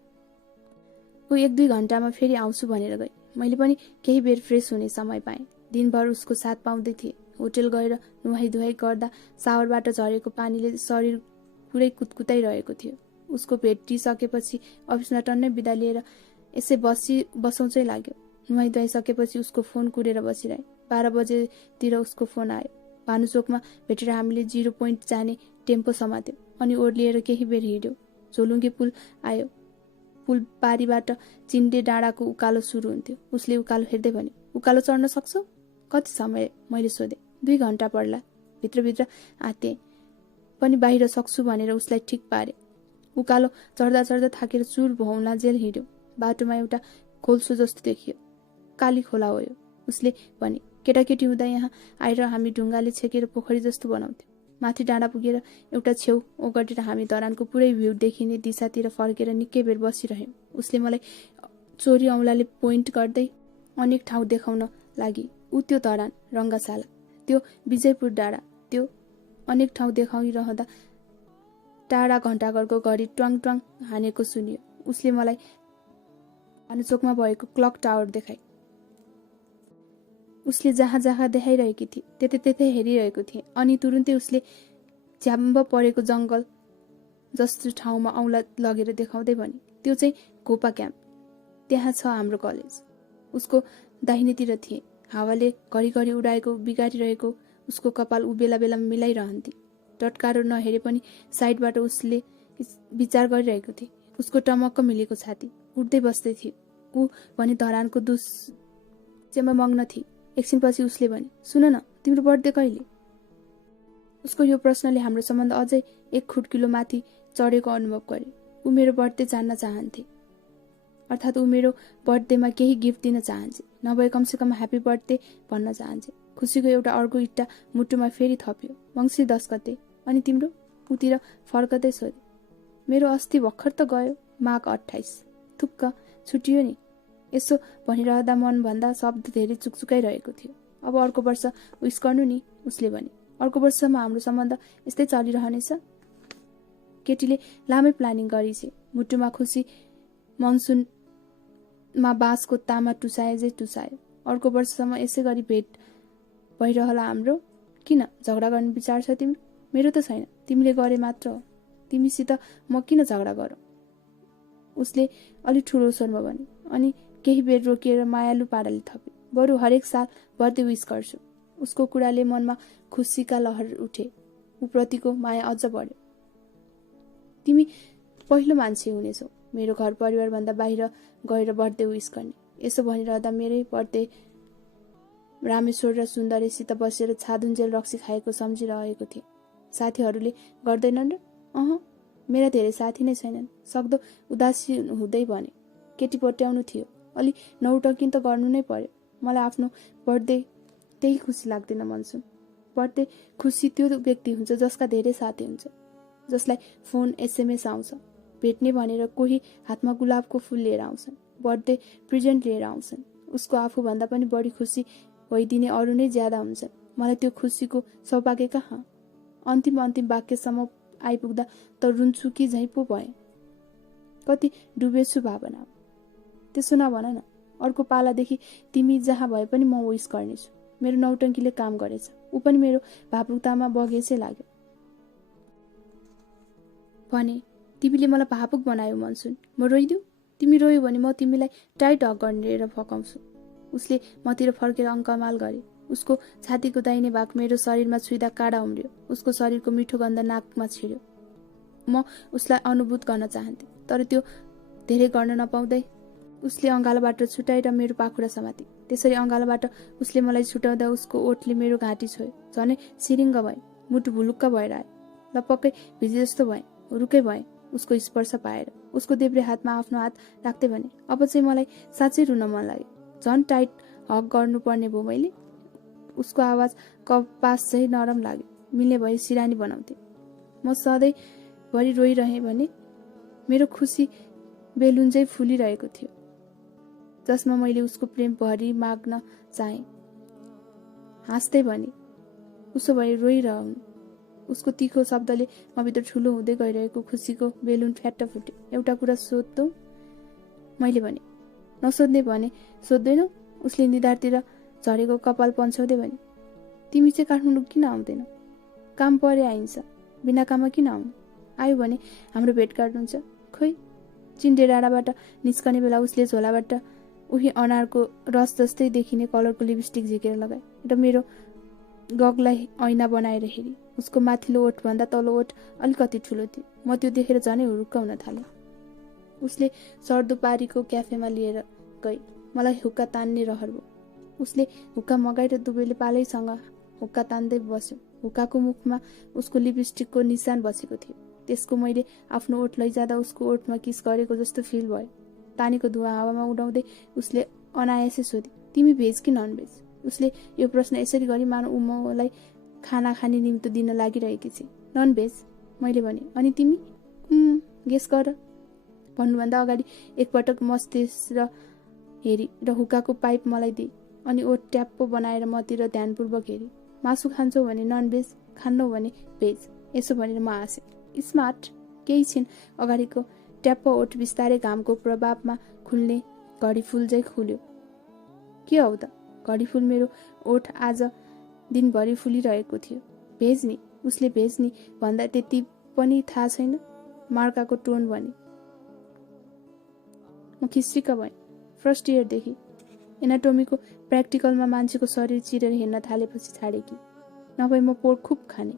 ऊ 1-2 घन्टामा फेरि आउँछु भनेर गई। मैले पनि केही बेर फ्रेस हुने समय पाएँ। दिनभर उसको साथ पाउँदै थिएँ। होटेल गएर नुहाई धुवाई गर्दा सावरबाट झरेको पानीले शरीर पुरै कुतकुताइरहेको थियो। उसको भेटिसकेपछि अफिसमा टन्नै बिदा लिएर यसै बसौँ चाहिँ लाग्यो। नुहाई धुवाई सकेपछि उसको फोन कुरेर बसिरहे। 12 बजेतिर उसको फोन आयो। भानुचोकमा भेटेर हामीले 0 पोइन्ट जाने टेम्पो समात्यो अनि ओर्लिएर केही बेर हिँड्यो। झोलुङ्गे पुल आयो। पुल पारीबाट चिन्डे डाँडाको उकालो सुरु हुन्थ्यो। उसले उकालो हेर्दै भने, उकालो चढ्न सक्छौ? कति समय? मैले सोधेँ। 2 घन्टा पर्ला। भित्रभित्र आते पनि बाहिर सक्छु भनेर उसलाई ठिक पारे। उकालो चढ्दा चढ्दा थाकेर चुर भौला जेल हिँड्यो। बाटोमा एउटा खोल्सो जस्तो देखियो। काली खोला हो यो। उसले भने, केटाकेटी हुँदा यहाँ आएर हामी ढुङ्गाले छेकेर पोखरी जस्तो बनाउँथ्यौँ। माथि डाँडा पुगेर एउटा छेउ ओगटेर हामी धरानको पुरै भ्यू देखिने दिशातिर फर्केर निकै बेर बसिरह्यौँ। उसले मलाई चोरी औँलाले पोइन्ट गर्दै अनेक ठाउँ देखाउन लागि। ऊ त्यो धरान, रङ्गशाला, त्यो विजयपुर डाँडा, त्यो अनेक ठाउँ देखाइरहँदा टाढा घण्टाघरको घडी ट्वाङ ट्वाङ हानेको सुनियो। उसले मलाई भानुचोकमा भएको क्लक टावर देखाए। उसले जहाँ जहाँ देखाइरहेकी थिए त्यतै त्यतै हेरिरहेको थिएँ। अनि तुरुन्तै उसले झ्याम्ब परेको जङ्गल जस्तो ठाउँमा औँला लगेर देखाउँदै भने, त्यो चाहिँ घोपा क्याम्प, त्यहाँ छ हाम्रो कलेज। उसको दाहिनेतिर थिए। हावाले घरिघरि उडाएको बिगारिरहेको उसको कपाल ऊ बेला बेलामा मिलाइरहन्थे। टटकारो नहेरे पनि साइडबाट उसले विचार गरिरहेको थिए। उसको टमक्क मिलेको छाती उठ्दै बस्दै थियो। ऊ भने धरानको दुश्यमा मग्न थिए। एकछिनपछि उसले भने, सुन न, तिम्रो बर्थडे कहिले? उसको यो प्रश्नले हाम्रो सम्बन्ध अझै 1 खुट्किलो माथि चढेको अनुभव गरे। ऊ मेरो बर्थडे जान्न चाहन्थे। अर्थात् ऊ मेरो बर्थडेमा केही गिफ्ट दिन चाहन्छे, नभए कमसेकम ह्याप्पी बर्थडे भन्न चाहन्छे। खुसीको एउटा अर्को इट्टा मुटुमा फेरि थप्यो। मङ्सिर 10 गते। अनि तिम्रो? उतिर फर्कदै सोधे। मेरो अस्ति भर्खर त गयो, माघ 28। थुक्क छुटियो नि। यसो भनिरहँदा मनभन्दा शब्द धेरै चुकचुकाइरहेको थियो। अब अर्को वर्ष विस गर्नु नि, उसले भने। अर्को वर्षमा हाम्रो सम्बन्ध यस्तै चलिरहनेछ। केटीले लामै प्लानिङ गरिछे। मुटुमा खुसी मनसुनमा बाँसको तामा टुसाए टुसायो। अर्को वर्षसम्म यसै गरी भेट भइरहला हाम्रो। किन झगडा गर्ने विचार छ तिम्रो? मेरो त छैन, तिमीले गरे मात्र हो। तिमीसित म किन झगडा गरौँ? उसले अलि ठुलो स्वरमा भने। अनि केही बेर रोकिएर मायालु पाराले थपे, बरु हरेक साल बर्थडे विश गर्छु। उसको कुराले मनमा खुसीका लहर उठे। उप्रतिको माया अझ बढ्यो। तिमी पहिलो मान्छे हुनेछौ मेरो घर परिवारभन्दा बाहिर गएर बर्थडे विश गर्ने। यसो भनिरहँदा मेरै बर्थडे रामेश्वर र सुन्दरीसित बसेर छादुन्जेल रक्सी खाएको सम्झिरहेको थिएँ। साथीहरूले गर्दैनन् र? मेरा धेरै साथी नै छैनन्। सक्दो उदासी हुँदै भने, केटी पट्याउनु थियो, अलि नौटङ्की त गर्नु नै पर्यो। मलाई आफ्नो बर्थडे त्यही खुसी लाग्दैन मनसुन। बर्थडे खुसी त्यो व्यक्ति हुन्छ जसका धेरै साथी हुन्छ, जसलाई फोन SMS आउँछ, भेट्ने भनेर कोही हातमा गुलाबको फुल लिएर आउँछन्, बर्थडे प्रेजेन्ट लिएर आउँछन्। उसको आफूभन्दा पनि बढी खुसी भइदिने अरू नै ज्यादा हुन्छन्। मलाई त्यो खुसीको सौभाग्य कहाँ? अन्तिम वाक्यसम्म आइपुग्दा त रुन्छु कि झैँ पो भएँ। कति डुबेछु भावना। त्यसो नभन न, अर्को पालादेखि तिमी जहाँ भए पनि म विश गर्नेछु। मेरो नौटङ्कीले काम गरेछ, ऊ पनि मेरो भावुकतामा बगेछै लाग्यो भने। तिमीले मलाई भावुक बनायो मनसुन। म रोइदिउ? तिमी रोयो भने म तिमीलाई टाइट हग गरेर फकाउँछु। उसले मतिर फर्केर अङ्कमाल गरे। उसको छातीको दाहिने भाग मेरो शरीरमा छुइदा काँडा उम्रियो। उसको शरीरको मिठो गन्ध नाकमा छिर्यो। म उसलाई अनुभूत गर्न चाहन्थे, तर त्यो धेरै गर्न नपाउँदै उसले अँगालोबाट छुटाएर मेरो पाखुरा समाते। त्यसरी अँगालोबाट उसले मलाई छुटाउँदा उसको ओठले मेरो घाँटी छोयो। झनै सिरिङ्ग भए, मुटु भुलुक्क भएर आयो। लपक्कै भिजे जस्तो भए, रुकै भए उसको स्पर्श पाएर। उसको देब्रे हातमा आफ्नो हात राख्दै भने, अब चाहिँ मलाई साँच्चै रुन मन लाग्यो। झन् टाइट हग गर्नुपर्ने भयो मैले। उसको आवाज कपास चाहिँ नरम लाग्यो। मिल्ने भए सिरानी बनाउँथे। म सधैँभरि रोइरहेँ भने मेरो खुसी बेलुन्जै फुलिरहेको थियो, जसमा मैले उसको प्रेम भरि माग्न चाहेँ। हाँस्दै भने, उसो भए रोइरहनु। उसको तिखो शब्दले मभित्र ठुलो हुँदै गइरहेको खुसीको बेलुन फ्याट्ट फुट्यो। एउटा कुरा सोध्छौ? मैले भने। नसोध्ने भने सोध्दैनौ? उसले निधारतिर झरेको कपाल पन्छाउँदै भने, तिमी चाहिँ काठमाडौँ किन आउँदैन? काम परे आइन्छ, बिना काममा किन आउनु? आयो भने हाम्रो भेटघाट हुन्छ। खोइ। चिन्डे डाँडाबाट निस्कने बेला उसले झोलाबाट उही अनारको रस जस्तै देखिने कलरको लिपस्टिक झिकेर लगाए र मेरो गगलाई ऐना बनाएर हेरी। उसको माथिल्लो ओठभन्दा तल्लो ओठ अलिकति ठुलो थियो। म त्यो देखेर झनै हुरुक्क हुन थालेँ। उसले सर्दो पारीको क्याफेमा लिएर गई। मलाई हुक्का तान्ने रहर भयो। उसले हुक्का मगाएर दुवैले पालैसँग हुक्का तान्दै बस्यो। हुक्काको मुखमा उसको लिपस्टिकको निशान बसेको थियो। त्यसको मैले आफ्नो ओठ लैजाँदा उसको ओठमा किस गरेको जस्तो फिल भयो। तानीको धुवा हावामा उडाउँदै उसले अनायासै सोधी, तिमी भेज कि नन भेज? उसले यो प्रश्न यसरी गरी मानव ऊ मलाई खाना खाने निम्तो दिन लागिरहेकी छे। नन भेज, मैले भने। अनि तिमी? गेस गर। भन्नुभन्दा अगाडि एकपटक मस्तिष्क हेरी र हुक्काको पाइप मलाई दिए। अनि ओठ ट्याप्पो बनाएर मतिर ध्यानपूर्वक हेरी। मासु खान्छौ भने नन भेज, खान्नौ भने भेज। यसो भनेर म हाँसेँ। स्मार्ट। केही छिन अगाडिको ट्याप्प ओठ बिस्तारै घामको प्रभावमा खुल्ने घडी फुल झै खुल्यो। के हौ त? घडी फुल मेरो ओठ आज दिनभरि फुलिरहेको थियो। भेज नि? उसले भेज नि भन्दा त्यति पनि थाहा छैन? मार्काको टोन भने। म खिस्रिक्क भएँ। फर्स्ट इयरदेखि एनाटोमीको प्र्याक्टिकलमा मान्छेको शरीर चिरेर हेर्न थालेपछि छाडेकी। नभए म पोर्क खुब खाने।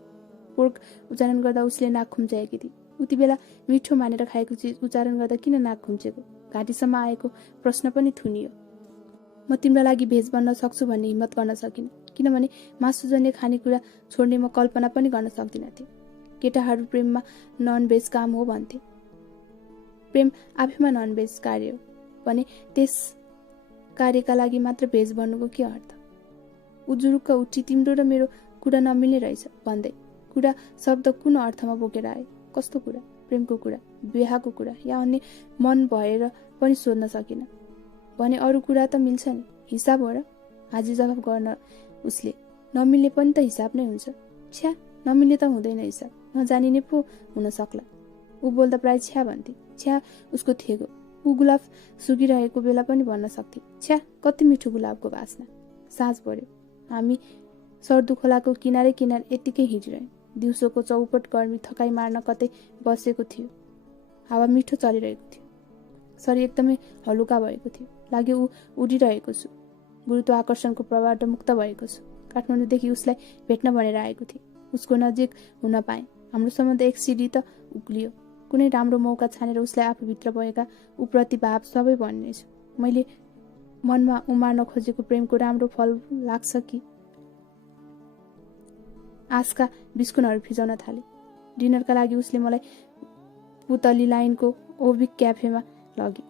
पोर्क उच्चारण गर्दा उसले नाक खुम्चाएकी थिए। उति बेला मिठो मानेर खाएको चिज उच्चारण गर्दा किन नाक खुम्चेको? घाँटीसम्म आएको प्रश्न पनि थुनियो। म तिम्रो लागि भेज बन्न सक्छु भन्ने हिम्मत गर्न सकिनँ, किनभने मासुजन्य खानेकुरा छोड्ने म कल्पना पनि गर्न सक्दिनथे। केटाहरू प्रेममा नन भेज काम हो भन्थे। प्रेम आफैमा नन भेज कार्य हो भने त्यस कार्यका लागि मात्र भेज बन्नुको के अर्थ? उजुरुक्क उठी तिम्रो र मेरो कुरा नमिल्ने रहेछ भन्दै कुरा शब्द कुन अर्थमा बोकेर आए? कस्तो कुरा? प्रेमको कुरा, बिहाको कुरा या अन्य मन भएर पनि सोध्न सकिन भने अरू कुरा त मिल्छ नि, हिसाब हो र? हाजी जवाफ गर्न उसले। नमिल्ने पनि त हिसाब नै हुन्छ। छ्या, नमिल्ने त हुँदैन हिसाब, नजानिने पो हुन सक्ला। ऊ बोल्दा प्राय छ्या भन्थे। छ्या उसको थेगो। ऊ गुलाब सुकिरहेको बेला पनि भन्न सक्थे, छ्या कति मिठो गुलाबको बास्ना। साँझ पर्यो। हामी सर्दु खोलाको किनारै किनार यत्तिकै हिँडिरह्यौँ। दिउँसोको चौपट गर्मी थकाइ मार्न कतै बसेको थियो। हावा मिठो चलिरहेको थियो। शरीर एकदमै हलुका भएको थियो। लाग्यो ऊ उडिरहेको छु, गुरुत्वाकर्षणको प्रभावबाट मुक्त भएको छु। काठमाडौँदेखि उसलाई भेट्न भनेर आएको थिएँ। उसको नजिक हुन पाएँ। हाम्रो सम्बन्ध एक सिडी त उक्लियो। कुनै राम्रो मौका छानेर उसलाई आफूभित्र भएका उप्रति भाव सबै भन्नेछु। मैले मनमा उमार्न खोजेको प्रेमको राम्रो फल लाग्छ कि? आशका बिस्कुटहरू फिजाउन थाले। डिनरका लागि उसले मलाई पुतली लाइनको ओभिक क्याफेमा लगे।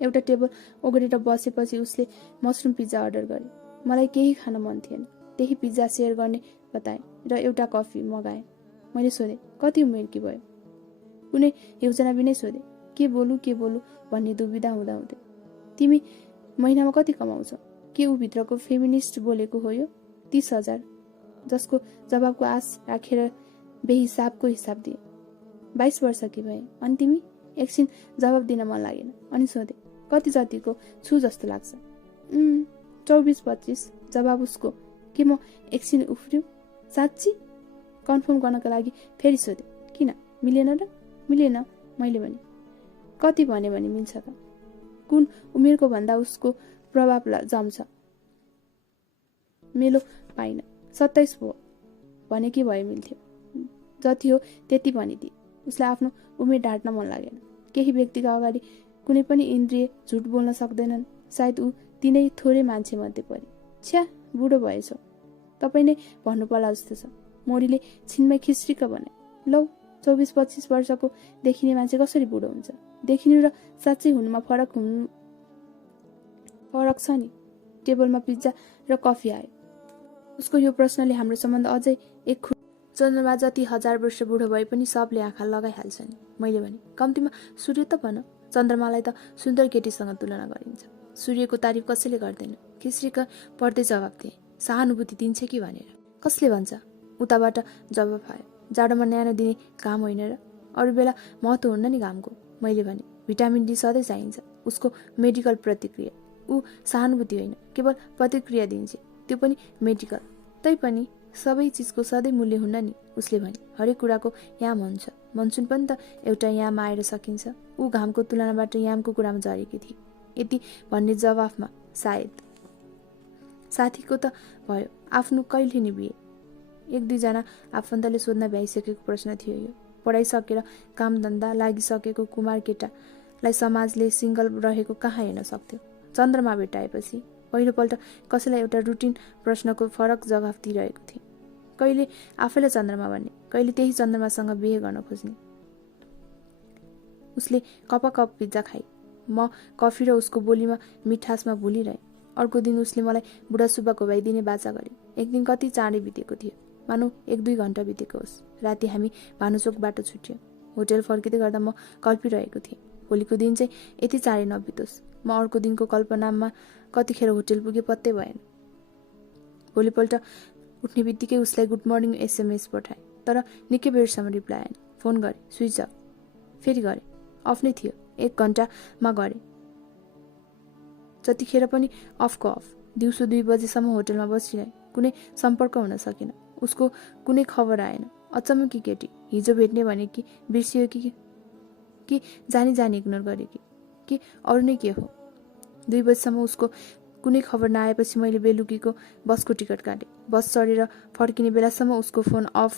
एउटा टेबल ओगटेर बसेपछि उसले मसरुम पिज्जा अर्डर गरे। मलाई केही खान मन थिएन। त्यही पिज्जा सेयर गर्ने बताए र एउटा कफी मगाए। मैले सोधेँ, कति उमेरकी भयो? कुनै योजना बिनै सोधेँ। के बोलु भन्ने दुविधा हुँदाहुँदै। तिमी महिनामा कति कमाउँछौ? के ऊ भित्रको फेमिनिस्ट बोलेको हो यो? 30,000, जसको जवाबको आश राखेर बेहिसाबको हिसाब दिए। 22 वर्षकी भए। अनि तिमी? एकछिन जवाब दिन मन लागेन। अनि सोधे, कति जतिको छु जस्तो लाग्छ? 24-25, जवाब उसको। के म एकछिन उफ्रियो? साँच्ची? कन्फर्म गर्नका लागि फेरि सोधे, किन? मिलेन र? मिलेन, मैले भने। कति भने मिल्छ त? कुन उमेरको भन्दा उसको प्रभाव जम्छ। मेलो पाइन। 27 हो भने के भयो मिल्थ्यो। जति हो त्यति भनिदिए। उसलाई आफ्नो उमेर ढाँट्न मन लागेन। केही व्यक्तिका अगाडि कुनै पनि इन्द्रिय झुट बोल्न सक्दैनन्। सायद ऊ तिनै थोरै मान्छे मध्ये परे। छ्या, बुढो भएछौ। तपाईँ नै भन्नु पर्ला जस्तो छ। मोरीले छिनमै खिस्रिक भने। लौ, 24-25 वर्षको देखिने मान्छे कसरी बुढो हुन्छ? देखिनु र साँच्चै हुनुमा फरक छ नि। टेबलमा पिज्जा र कफी आयो। उसको यो प्रश्नले हाम्रो सम्बन्ध अझै एक चन्द्रमा जति 1000 वर्ष बुढो भए पनि सबले आँखा लगाइहाल्छ नि। मैले भने, कम्तीमा सूर्य त भन। चन्द्रमालाई त सुन्दर केटीसँग तुलना गरिन्छ। सूर्यको तारिफ कसैले गर्दैन। खिस्रिक पर्दै जवाब दिए, सहानुभूति दिन्छ कि भनेर। कसले भन्छ? उताबाट जवाब आयो, जाडोमा न्यानो दिने काम होइन र? अरू बेला महत्त्व हुन्न नि घामको। मैले भने, भिटामिन डी सधैँ चाहिन्छ। उसको मेडिकल प्रतिक्रिया। ऊ सहानुभूति होइन, केवल प्रतिक्रिया दिन्छ, त्यो पनि मेडिकल। तैपनि सबै चिजको सधैँ मूल्य हुन्न नि। उसले भने, हरेक कुराको याम हुन्छ। मनसुन पनि त एउटा याम आएर सकिन्छ। ऊ घामको तुलनाबाट यामको कुरामा झरेकी थिए। यति भन्ने जवाफमा सायद साथीको त भयो। आफ्नो कहिले निभिए? 1-2 जना आफन्तले सोध्न भ्याइसकेको प्रश्न थियो यो। पढाइसकेर कामधन्दा लागिसकेको कुमार केटालाई समाजले सिङ्गल रहेको कहाँ हेर्न सक्थ्यो? चन्द्रमा भेटाएपछि पहिलोपल्ट कसैलाई एउटा रुटिन प्रश्नको फरक जवाफ दिइरहेको थिएँ। कहिले आफैलाई चन्द्रमा भन्ने, कहिले त्यही चन्द्रमासँग बिहे गर्न खोज्ने। उसले कप पिज्जा खाए। म कफी र उसको बोलीमा मिठासमा भुलिरहेँ। अर्को दिन उसले मलाई बुढासुब्बा घोबाइदिने बाचा गरे। एक दिन कति चाँडै बितेको थियो, मानौ 1-2 घण्टा बितेको होस्। राति हामी भानुचोकबाट छुट्यौँ। होटेल फर्किँदै गर्दा म कल्पिरहेको थिएँ, भोलिको दिन चाहिँ यति चाँडै नबितोस्। म अर्को दिनको कल्पनामा कतिखेर होटेल पुगे पत्तै भएन। भोलिपल्ट उठ्ने बित्तिकै उसलाई गुड मर्निङ SMS पठाएँ, तर निकै बेरसम्म रिप्लाई आएन। फोन गरेँ, स्विच अफ। फेरि गरेँ, अफ नै थियो। 1 घण्टामा गरेँ, जतिखेर पनि अफको अफ। दिउँसो 2 बजेसम्म होटेलमा बसिरहेँ, कुनै सम्पर्क हुन सकेन। उसको कुनै खबर आएन। अचम्मकी केटी, हिजो भेट्ने भने कि बिर्सियो कि जानी इग्नोर गरे कि अरू नै के हो। 2 बजेसम्म उसको कुनै खबर नआएपछि मैले बेलुकीको बसको टिकट काटेँ। बस चढेर फर्किने बेलासम्म उसको फोन अफ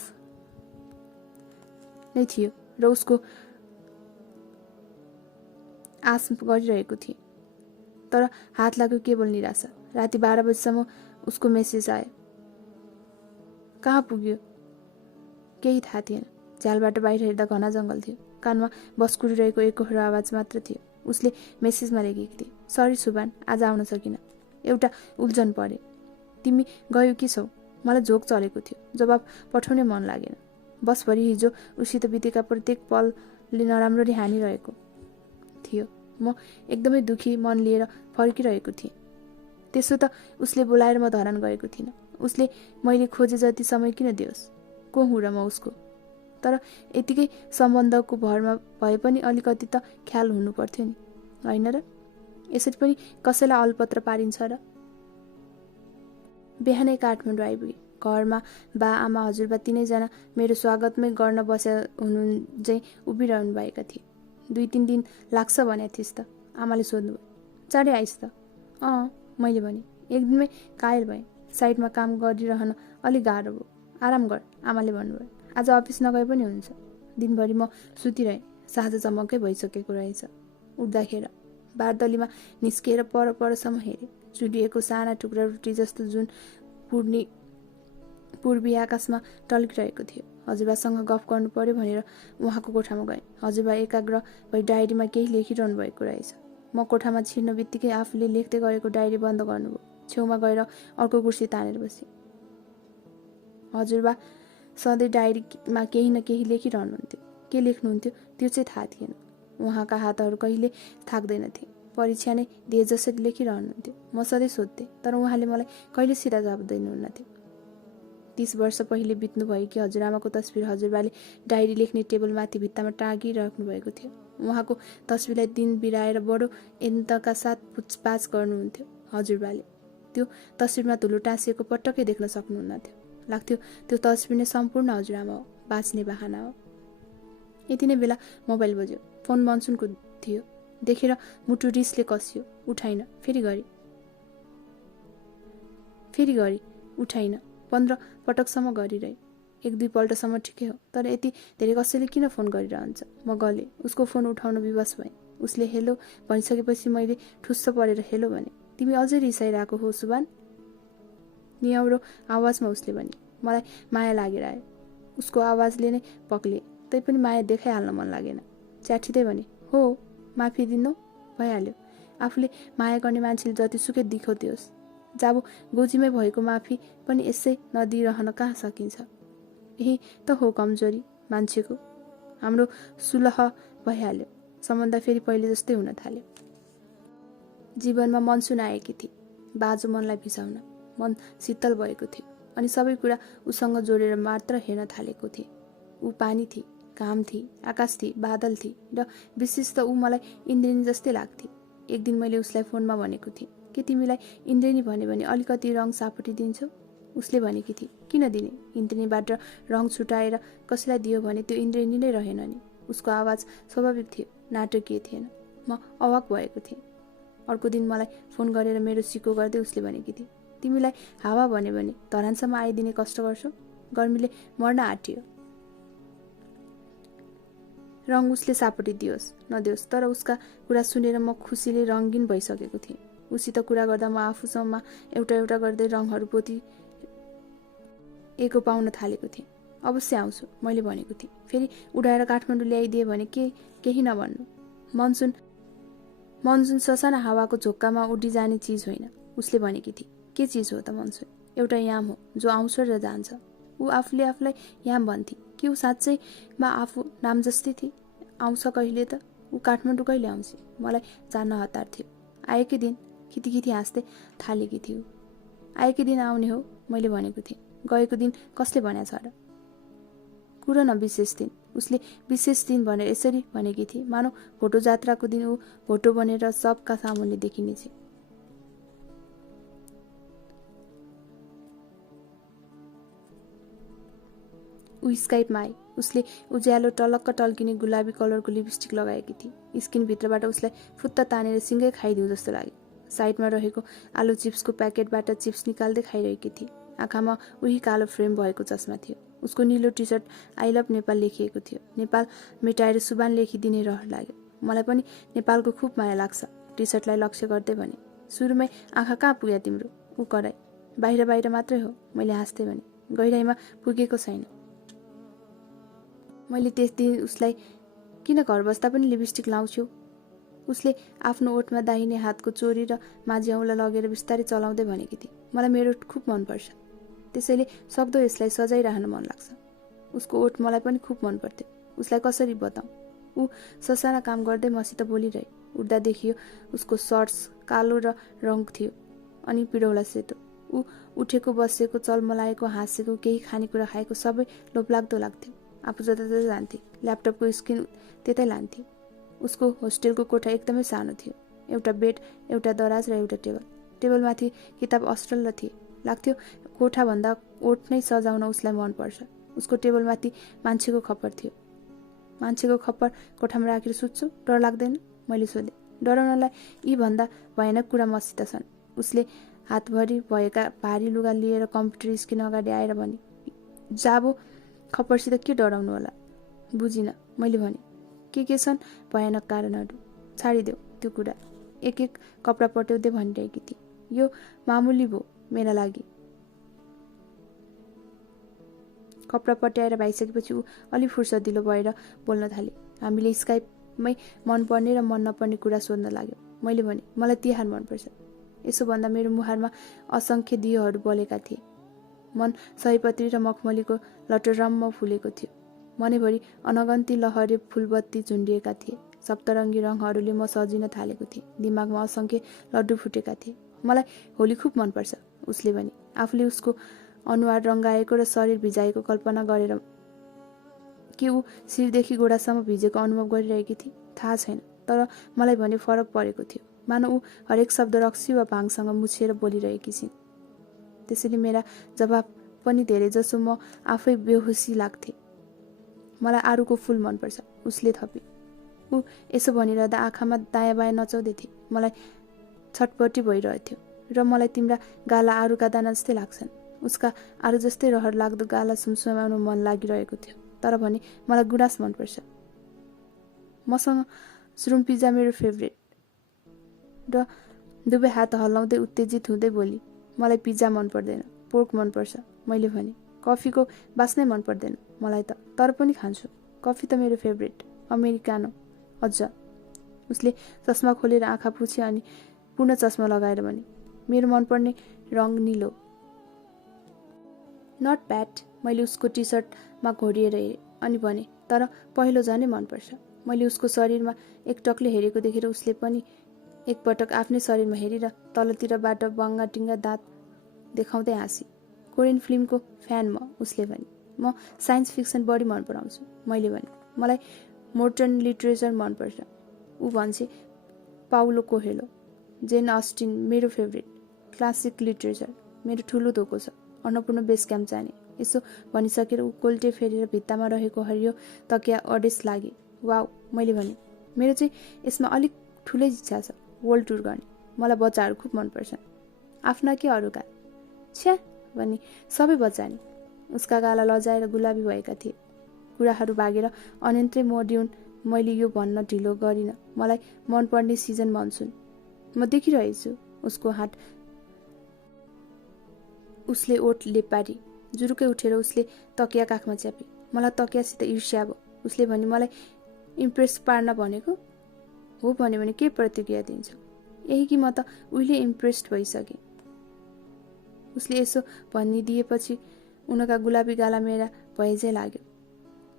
नै थियो र उसको आश गरिरहेको थिएँ, तर हात लाग्यो केवल निराशा। राति 12 बजेसम्म उसको मेसेज आयो। कहाँ पुग्यो केही थाहा थिएन। झ्यालबाट बाहिर हेर्दा घना जङ्गल थियो। कानमा बस कुरिरहेको एकहोरो आवाज मात्र थियो। उसले मेसेजमा लेखेकी थिए, सरी सुभान, आज आउन सकिन। एउटा उल्झन परे। तिमी गयो कि छौ? मलाई झोक चलेको थियो। जवाब पठाउनै मन लागेन। बसभरि हिजो उसित बितेका प्रत्येक पलले नराम्ररी हानिरहेको थियो। म एकदमै दुखी मन लिएर फर्किरहेको थिएँ। त्यसो त उसले बोलाएर म धरान गएको थिइनँ। उसले मैले खोजे जति समय किन दियोस्? को हुँ र म उसको? तर यतिकै सम्बन्धको भरमा भए पनि अलिकति त ख्याल हुनु पर्थ्यो नि, होइन र? यसरी पनि कसैलाई अलपत्र पारिन्छ र? बिहानै काठमाडौँ आइपुगे। घरमा बा आमा हजुरबा 3जना मेरो स्वागतमै गर्न बसे हुनु चाहिँ उभिरहनु भएका थिए। 2-3 दिन लाग्छ भने थिइस् त, आमाले सोध्नुभयो। चाँडै आइस् त? मैले भने। एक दिनमै कायल भएँ। साइटमा काम गरिरहन अलि गाह्रो भयो। आराम गर, आमाले भन्नुभयो। आज अफिस नगए पनि हुन्छ। दिनभरि म सुतिरहेँ। साँझ चमक्कै भइसकेको रहेछ। उठ्दाखेर बारदलीमा निस्किएर परसम्म हेरेँ। चुलिएको साना टुक्रा रुटी जस्तो जुन पूर्वी आकाशमा टल्किरहेको थियो। हजुरबासँग गफ गर्नु पर्यो भनेर उहाँको कोठामा गएँ। हजुरबा एकाग्र भई डायरीमा केही लेखिरहनु भएको रहेछ। म कोठामा छिर्न बित्तिकै आफूले लेख्दै गरेको डायरी बन्द गर्नुभयो। छेउमा गएर अर्को कुर्सी तानेर बसेँ। हजुरबा सधैँ डायरीमा केही न केही लेखिरहनुहुन्थ्यो। के लेख्नुहुन्थ्यो त्यो चाहिँ थाहा थिएन। उहाँका हातहरू कहिले थाक्दैनथे। परीक्षा नै दिए जसरी लेखिरहनुहुन्थ्यो। म सधैँ सोध्थेँ, तर उहाँले मलाई कहिले सिधा जवाब दिनुहुन्नथ्यो। 30 वर्ष पहिले बित्नुभएकी हजुरआमाको तस्बिर हजुरबाले डायरी लेख्ने टेबलमाथि भित्तामा टाँगिराख्नु भएको थियो। उहाँको तस्बिरलाई दिन बिराएर बडो एन्तका साथ पुछपाछ गर्नुहुन्थ्यो हजुरबाले। त्यो तस्बिरमा धुलो टाँसिएको पटक्कै देख्न सक्नुहुन्नथ्यो। लाग्थ्यो त्यो तस्बिर नै सम्पूर्ण हजुरआमा हो, बाँच्ने बहाना हो। यति नै बेला मोबाइल बज्यो। फोन मनसुनको थियो। देखेर मुटु रिसले कसियो। उठाइन। फेरि गरी उठाइन। 15 पटकसम्म गरिरहे। 1-2 पल्टसम्म ठिकै हो, तर यति धेरै कसैले किन फोन गरिरहन्छ? म गलेँ। उसको फोन उठाउन विवश भएँ। उसले हेलो भनिसकेपछि मैले ठुस्स परेर हेलो भने। तिमी अझै रिसाइरहेको हो सुबान? नियाउरो आवाजमा उसले भने। मलाई माया लागेर आयो। उसको आवाजले नै पक्लिए। तैपनि माया देखाइहाल्न मन लागेन। च्याठिँदै भने, हो, माफी दिनु भइहाल्यो। आफूले माया गर्ने मान्छेले जतिसुकै दिखाउँदियोस्। जाबो गोजीमै भएको माफी पनि यसै नदिइरहन कहाँ सकिन्छ? यही त हो कमजोरी मान्छेको। हाम्रो सुलह भइहाल्यो। सम्बन्ध फेरि पहिले जस्तै हुन थाल्यो। जीवनमा मनसुन आएकी थिए। बाँझो मनलाई भिजाउन। मन शीतल भएको थियो अनि सबै कुरा उसँग जोडेर मात्र हेर्न थालेको थिए। ऊ पानी थिए, घाम थिए, आकाश थिए, बादल थिए र विशेष त ऊ मलाई इन्द्रेणी जस्तै लाग्थे। एक दिन मैले उसलाई फोनमा भनेको थिएँ, के तिमीलाई इन्द्रेणी भन्यो भने अलिकति रङ सापटी दिन्छौ? उसले भनेकी थिए, किन दिने? इन्द्रेणीबाट रङ छुटाएर कसैलाई दियो भने त्यो इन्द्रेणी नै रहेन नि। उसको आवाज स्वाभाविक थियो, नाटकीय थिएन। म अवाक भएको थिएँ। अर्को दिन मलाई फोन गरेर मेरो सिको गर्दै उसले भनेकी थिए, तिमीलाई हावा भन्यो भने धरानसम्म आइदिने कष्ट गर्छौ? गर्मीले मर्न आँटियो। रङ उसले सापटी दियोस् नदियोस्, तर उसका कुरा सुनेर म खुसीले रङ्गीन भइसकेको थिएँ। उसित कुरा गर्दा म आफूसम्म एउटा गर्दै रङहरू पोती एको पाउन थालेको थिएँ। अवश्य आउँछु मैले भनेको थिएँ। फेरि उडाएर काठमाडौँ ल्याइदिए भने केही नभन्नु। मनसुन ससाना हावाको झोक्कामा उडिजाने चिज होइन। उसले भनेकी थिए, के चिज हो त मनसुन? एउटा याम हो जो आउँछ र जान्छ। ऊ आफूले आफूलाई याम भन्थे। के ऊ साँच्चैमा आफू नाम जस्तै थिए? आउँछ कहिले त? ऊ काठमाडौँ कहिले आउँछ? मलाई जान्न हतार थियो। आएकै दिन खितिखिति हाँस्दै थालेकी थियो। आएकै दिन आउने हो मैले भनेको थिएँ। गएको दिन कसले भनेछ र? कुरो न विशेष दिन। उसले विशेष दिन भनेर यसरी भनेकी थिए मानौ भोटो जात्राको दिन ऊ भोटो बनेर सबका सामुन्ने देखिनेछ। ऊ स्काइपमा आए। उसले उज्यालो टलक्क टल्किने गुलाबी कलरको लिपस्टिक लगाएकी थिए। स्किनभित्रबाट उसलाई फुत्त तानेर सिँगै खाइदिउँ जस्तो लाग्यो। साइडमा रहेको आलु चिप्सको प्याकेटबाट चिप्स निकाल्दै खाइरहेकी थिए। आँखामा उही कालो फ्रेम भएको चस्मा थियो। उसको निलो T shirt I love Nepal लेखिएको थियो। नेपाल मेटाएर सुबान लेखिदिने रहर लाग्यो। मलाई पनि नेपालको खुब माया लाग्छ। टी सर्टलाई लक्ष्य गर्दै भने, सुरुमै आँखा कहाँ पुग्यो तिम्रो? ऊ कराई। बाहिर मात्रै हो मैले हाँस्दै भने। गहिराइमा पुगेको छैन। मैले त्यस दिन उसलाई किन घर बस्दा पनि लिपस्टिक लाउँछौ? उसले आफ्नो ओठमा दाहिने हातको चोरी र माझी औँला लगेर बिस्तारै चलाउँदै भनेकी थिए, मलाई मेरो ओठ खुब मनपर्छ। त्यसैले सक्दो यसलाई सजाइरहन मन लाग्छ। उसको ओठ मलाई पनि खुब मन पर्थ्यो। उसलाई कसरी बताऊँ? ऊ ससाना काम गर्दै मसित बोलिरहे। उठ्दा देखियो उसको सर्ट्स कालो र रङ थियो अनि पिडौला सेतो। ऊ उठेको बसेको चलमलाएको हाँसेको केही खानेकुरा खाएको सबै लोभलाग्दो लाग्थ्यो। आफू जता जान्थे। ल्यापटपको स्क्रिन त्यतै लान्थे। उसको होस्टेलको कोठा एकदमै सानो थियो। एउटा बेड, एउटा दराज र एउटा टेबल। टेबलमाथि किताब अस्ट्रल्ल थिए। लाग्थ्यो कोठाभन्दा ओठ नै सजाउन उसलाई मनपर्छ। उसको टेबलमाथि मान्छेको खप्पर थियो। मान्छेको खप्पर कोठामा राखेर सुत्छु, डर लाग्दैन? मैले सोधेँ। डराउनलाई यी भन्दा भयानक कुरा मसित छन्। उसले हातभरि भएका भारी लुगा लिएर कम्प्युटर स्क्रिन अगाडि आएर भने, जाबो खप्परसित के डराउनु होला? बुझिन। मैले भने, के छन् भयानक कारणहरू? छाडिदेऊ त्यो कुरा। एक एक कपडा पट्याउँदै भनिरहेकी थिए। यो मामुली भो मेरा लागि। कपडा पट्याएर भइसकेपछि ऊ अलि फुर्सदिलो भएर बोल्न थाले। हामीले स्काइपमै मनपर्ने र मन नपर्ने कुरा सोध्न लाग्यो। मैले भने, मलाई तिहार मनपर्छ। यसो भन्दा मेरो मुहारमा असङ्ख्य दियोहरू बलेका थिए। मन सयपत्री र मखमलीको लटरम्म फुलेको थियो। मनैभरि अनगन्ती लहरे फुलबत्ती झुन्डिएका थिए। सप्तरङ्गी रङहरूले म सजिन थालेको थिएँ। दिमागमा असङ्ख्य लड्डु फुटेका थिए। मलाई होली खुब मनपर्छ, उसले भने। आफूले उसको अनुहार रङ्गाएको र शरीर भिजाएको कल्पना गरेर के ऊ शिरदेखि गोडासम्म भिजेको अनुभव गरिरहेकी थिए थाहा छैन, तर मलाई भने फरक परेको थियो। मानौ ऊ हरेक शब्द रक्सी वा भाङसँग मुछेर बोलिरहेकी छिन्। त्यसैले मेरा जवाब पनि धेरै जसो म आफै बेहोसी लाग्थे। मलाई आरुको फुल मनपर्छ, उसले थपे। ऊ यसो भनिरहँदा आँखामा दायाँ बायाँ नचाउँदै थिए। मलाई छटपटी भइरहेथ्यो र मलाई तिम्रा गाला आरुका दाना जस्तै लाग्छन्। उसका आरु जस्तै रहर लाग्दो गाला सुमसुमाउन मन लागिरहेको थियो। तर भने मलाई गुनास मनपर्छ। मसँग श्रुम पिज्जा मेरो फेभरेट। र दुवै हात हल्लाउँदै उत्तेजित हुँदै बोली, मलाई पिज्जा मन पर्दैन, पोर्क मनपर्छ। मैले भने, कफीको बास्नै मन पर्दैन मलाई त, तर पनि खान्छु। कफी त मेरो फेभरेट, अमेरिकानो अझ। उसले चस्मा खोलेर आँखा पुछे अनि पूर्ण चस्मा लगाएर भने, मेरो मनपर्ने रङ निलो। Not bad. मैले उसको टी सर्टमा घोरिएर हेरेँ अनि भने, तर पहिलो झनै मनपर्छ। मैले उसको शरीरमा एकटकले हेरेको देखेर उसले पनि एकपटक आफ्नै शरीरमा हेरेर तलतिरबाट बङ्गाटिङ्गा दाँत देखाउँदै हाँसी। कोरियन फिल्मको फ्यान म, उसले भने। म साइन्स फिक्सन बढी मन पराउँछु, मैले भने। मलाई मोडर्न लिटरेचर मनपर्छ। ऊ भन्छे पाउलो कोहेलो, जेन अस्टिन मेरो फेभरेट। क्लासिक लिटरेचर मेरो ठुलो धोको छ। अन्नपूर्ण बेस क्याम्प जाने। यसो भनिसकेर ऊ कोल्टे फेरेर भित्तामा रहेको हरियो तकिया अडेस लागे। वाउ, मैले भने। मेरो चाहिँ यसमा अलिक ठुलै इच्छा छ, वर्ल्ड टुर गर्ने। मलाई बच्चाहरू खुब मनपर्छन्। आफ्ना के अरूका? छ्या भनी सबै बच्चा नि। उसका गाला लजाएर गुलाबी भएका थिए। कुराहरू भागेर अनन्तै मोड्युन। मैले यो भन्न ढिलो गरिन, मलाई मनपर्ने सिजन मनसुन। म देखिरहेछु उसको हात। उसले ओठ लेपारी। जुरुकै उठेर उसले तकिया काखमा च्यापे। मलाई तकियासित ईर्ष्या भयो। उसले भने, मलाई इम्प्रेस पार्न भनेको हो भने के प्रतिक्रिया दिन्छ? यही कि म त उहिले इम्प्रेस्ड भइसकेँ। उसले यसो भनिदिएपछि उनका गुलाबी गाला मेरा भएझै लाग्यो।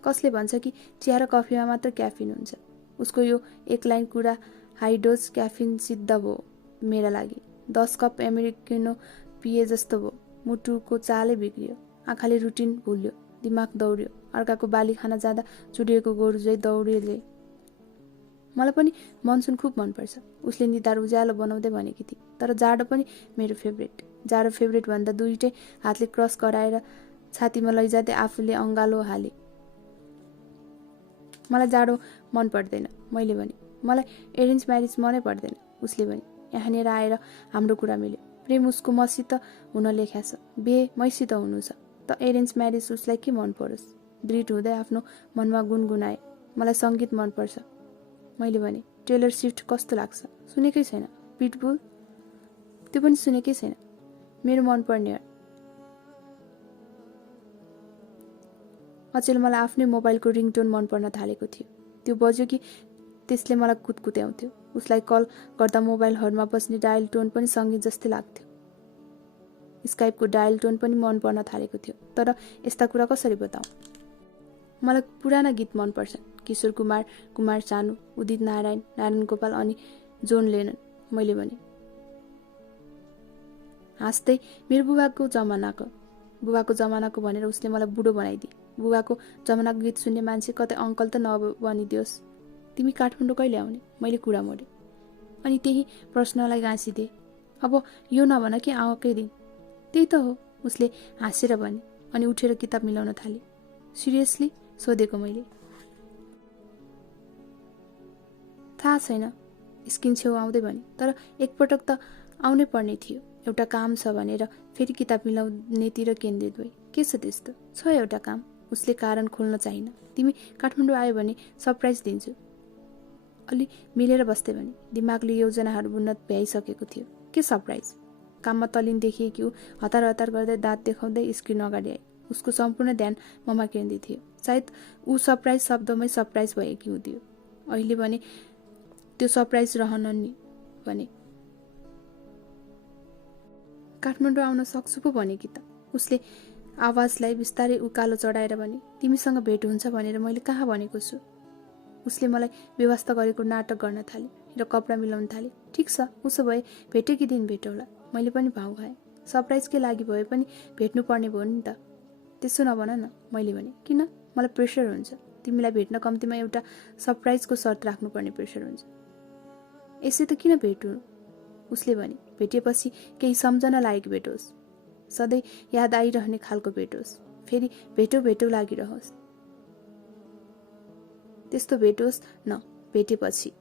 कसले भन्छ कि चिया र कफीमा मात्र क्याफिन हुन्छ? उसको यो एक लाइन कुरा हाई डोज क्याफिन सिद्ध भयो मेरा लागि। 10 कप अमेरिकानो पिए जस्तो भयो। मुटुको चालै बिग्रियो। आँखाले रुटिन भुल्यो। दिमाग दौड्यो। अर्काको बाली खान जाँदा चुडिएको गोरु झै दौडिए। मलाई पनि मनसुन खुब मनपर्छ, उसले निधार उज्यालो बनाउँदै भनेकी थिए। तर जाडो पनि मेरो फेभरेट। जाडो फेभरेट भन्दा दुईटै हातले क्रस गराएर छातीमा लैजाँदै आफूले अङ्गालो हाले। मलाई जाडो मन पर्दैन, मैले भने। मलाई एरेन्ज म्यारेज मनै पर्दैन, उसले भने। यहाँनिर आएर हाम्रो कुरा मिल्यो। प्रेम उसको मसित हुन लेख्या छ, बिहे मैसित हुनु छ, त एरेन्ज म्यारेज उसलाई के मन परोस्? दृढ हुँदै आफ्नो मनमा गुनगुनाए, मलाई सङ्गीत मनपर्छ। मैले भने, टेलर स्विफ्ट कस्तो लाग्छ? सुनेकै छैन। पिटबुल? त्यो पनि सुनेकै छैन। मेरो मनपर्ने हो। अचेल मलाई आफ्नै मोबाइलको रिङटोन मन पर्न थालेको थियो। त्यो बज्यो कि त्यसले मलाई कुतकुत्याउँथ्यो। उसलाई कल गर्दा मोबाइलहरूमा बस्ने डायल टोन पनि सङ्गीत जस्तै लाग्थ्यो। स्काइपको डायल टोन पनि मन पर्न थालेको थियो। तर यस्ता कुरा कसरी बताऊँ? मलाई पुराना गीत मनपर्छन्। किशोर कुमार, कुमार सानु, उदित नारायण, नारायण गोपाल अनि जोन लेनन, मैले भने। हाँस्दै, मेरो बुबाको जमानाको भनेर उसले मलाई बुढो बनाइदिए। बुबाको जमानाको गीत सुन्ने मान्छे कतै अङ्कल त नबनिदियोस्। तिमी काठमाडौँ कहिले आउने? मैले कुरा मोडेँ। अनि त्यही प्रश्नलाई गाँसिदिए। अब यो नभन कि आएकै दिन। त्यही त हो, उसले हाँसेर भने अनि उठेर किताब मिलाउन थाले। सिरियसली? सोधेको मैले। थाहा छैन, स्किन छेउ आउँदै भने, तर एकपटक त आउनै पर्ने थियो। एउटा काम छ भनेर फेरि किताब मिलाउनेतिर केन्द्रित भई। के छ त्यस्तो? छ एउटा काम। उसले कारण खोल्न चाहिन। तिमी काठमाडौँ आयो भने सरप्राइज दिन्छु। अलि मिलेर बस्दै भने। दिमागले योजनाहरू बुन्न भ्याइसकेको थियो। के सरप्राइज? काममा तल्लीन देखिएकी ऊ हतार हतार गर्दै दाँत देखाउँदै स्क्रिन अगाडि आए। उसको सम्पूर्ण ध्यान ममा केन्द्रित थियो। सायद ऊ सरप्राइज शब्दमै सरप्राइज भएकी हुन्थ्यो। अहिले भने त्यो सरप्राइज रहन नि भने। काठमाडौँ आउन सक्छु पो भने कि त। उसले आवाजलाई बिस्तारै उकालो चढाएर भने। तिमीसँग भेट हुन्छ भनेर मैले कहाँ भनेको छु? उसले मलाई व्यवस्था गरेको नाटक गर्न थाले र कपडा मिलाउन थाले। ठिक छ, उसो भए भेटेकी दिन भेटौँला। मैले पनि भाउ खाएँ। सरप्राइजकै लागि भए पनि भेट्नु पर्ने भयो नि त। त्यसो नभन न, मैले भने। किन? मलाई प्रेसर हुन्छ। तिमीलाई भेट्न कम्तीमा एउटा सरप्राइजको शर्त राख्नुपर्ने प्रेसर हुन्छ। यसै त किन भेटौँ? उसले भने। भेटेपछि केही सम्झन लायक भेटोस्, सधैँ याद आइरहने खालको भेटोस्, फेरि भेटौँ भेटौँ लागिरहोस्। त्यस्तो भेटोस् न भेटेपछि।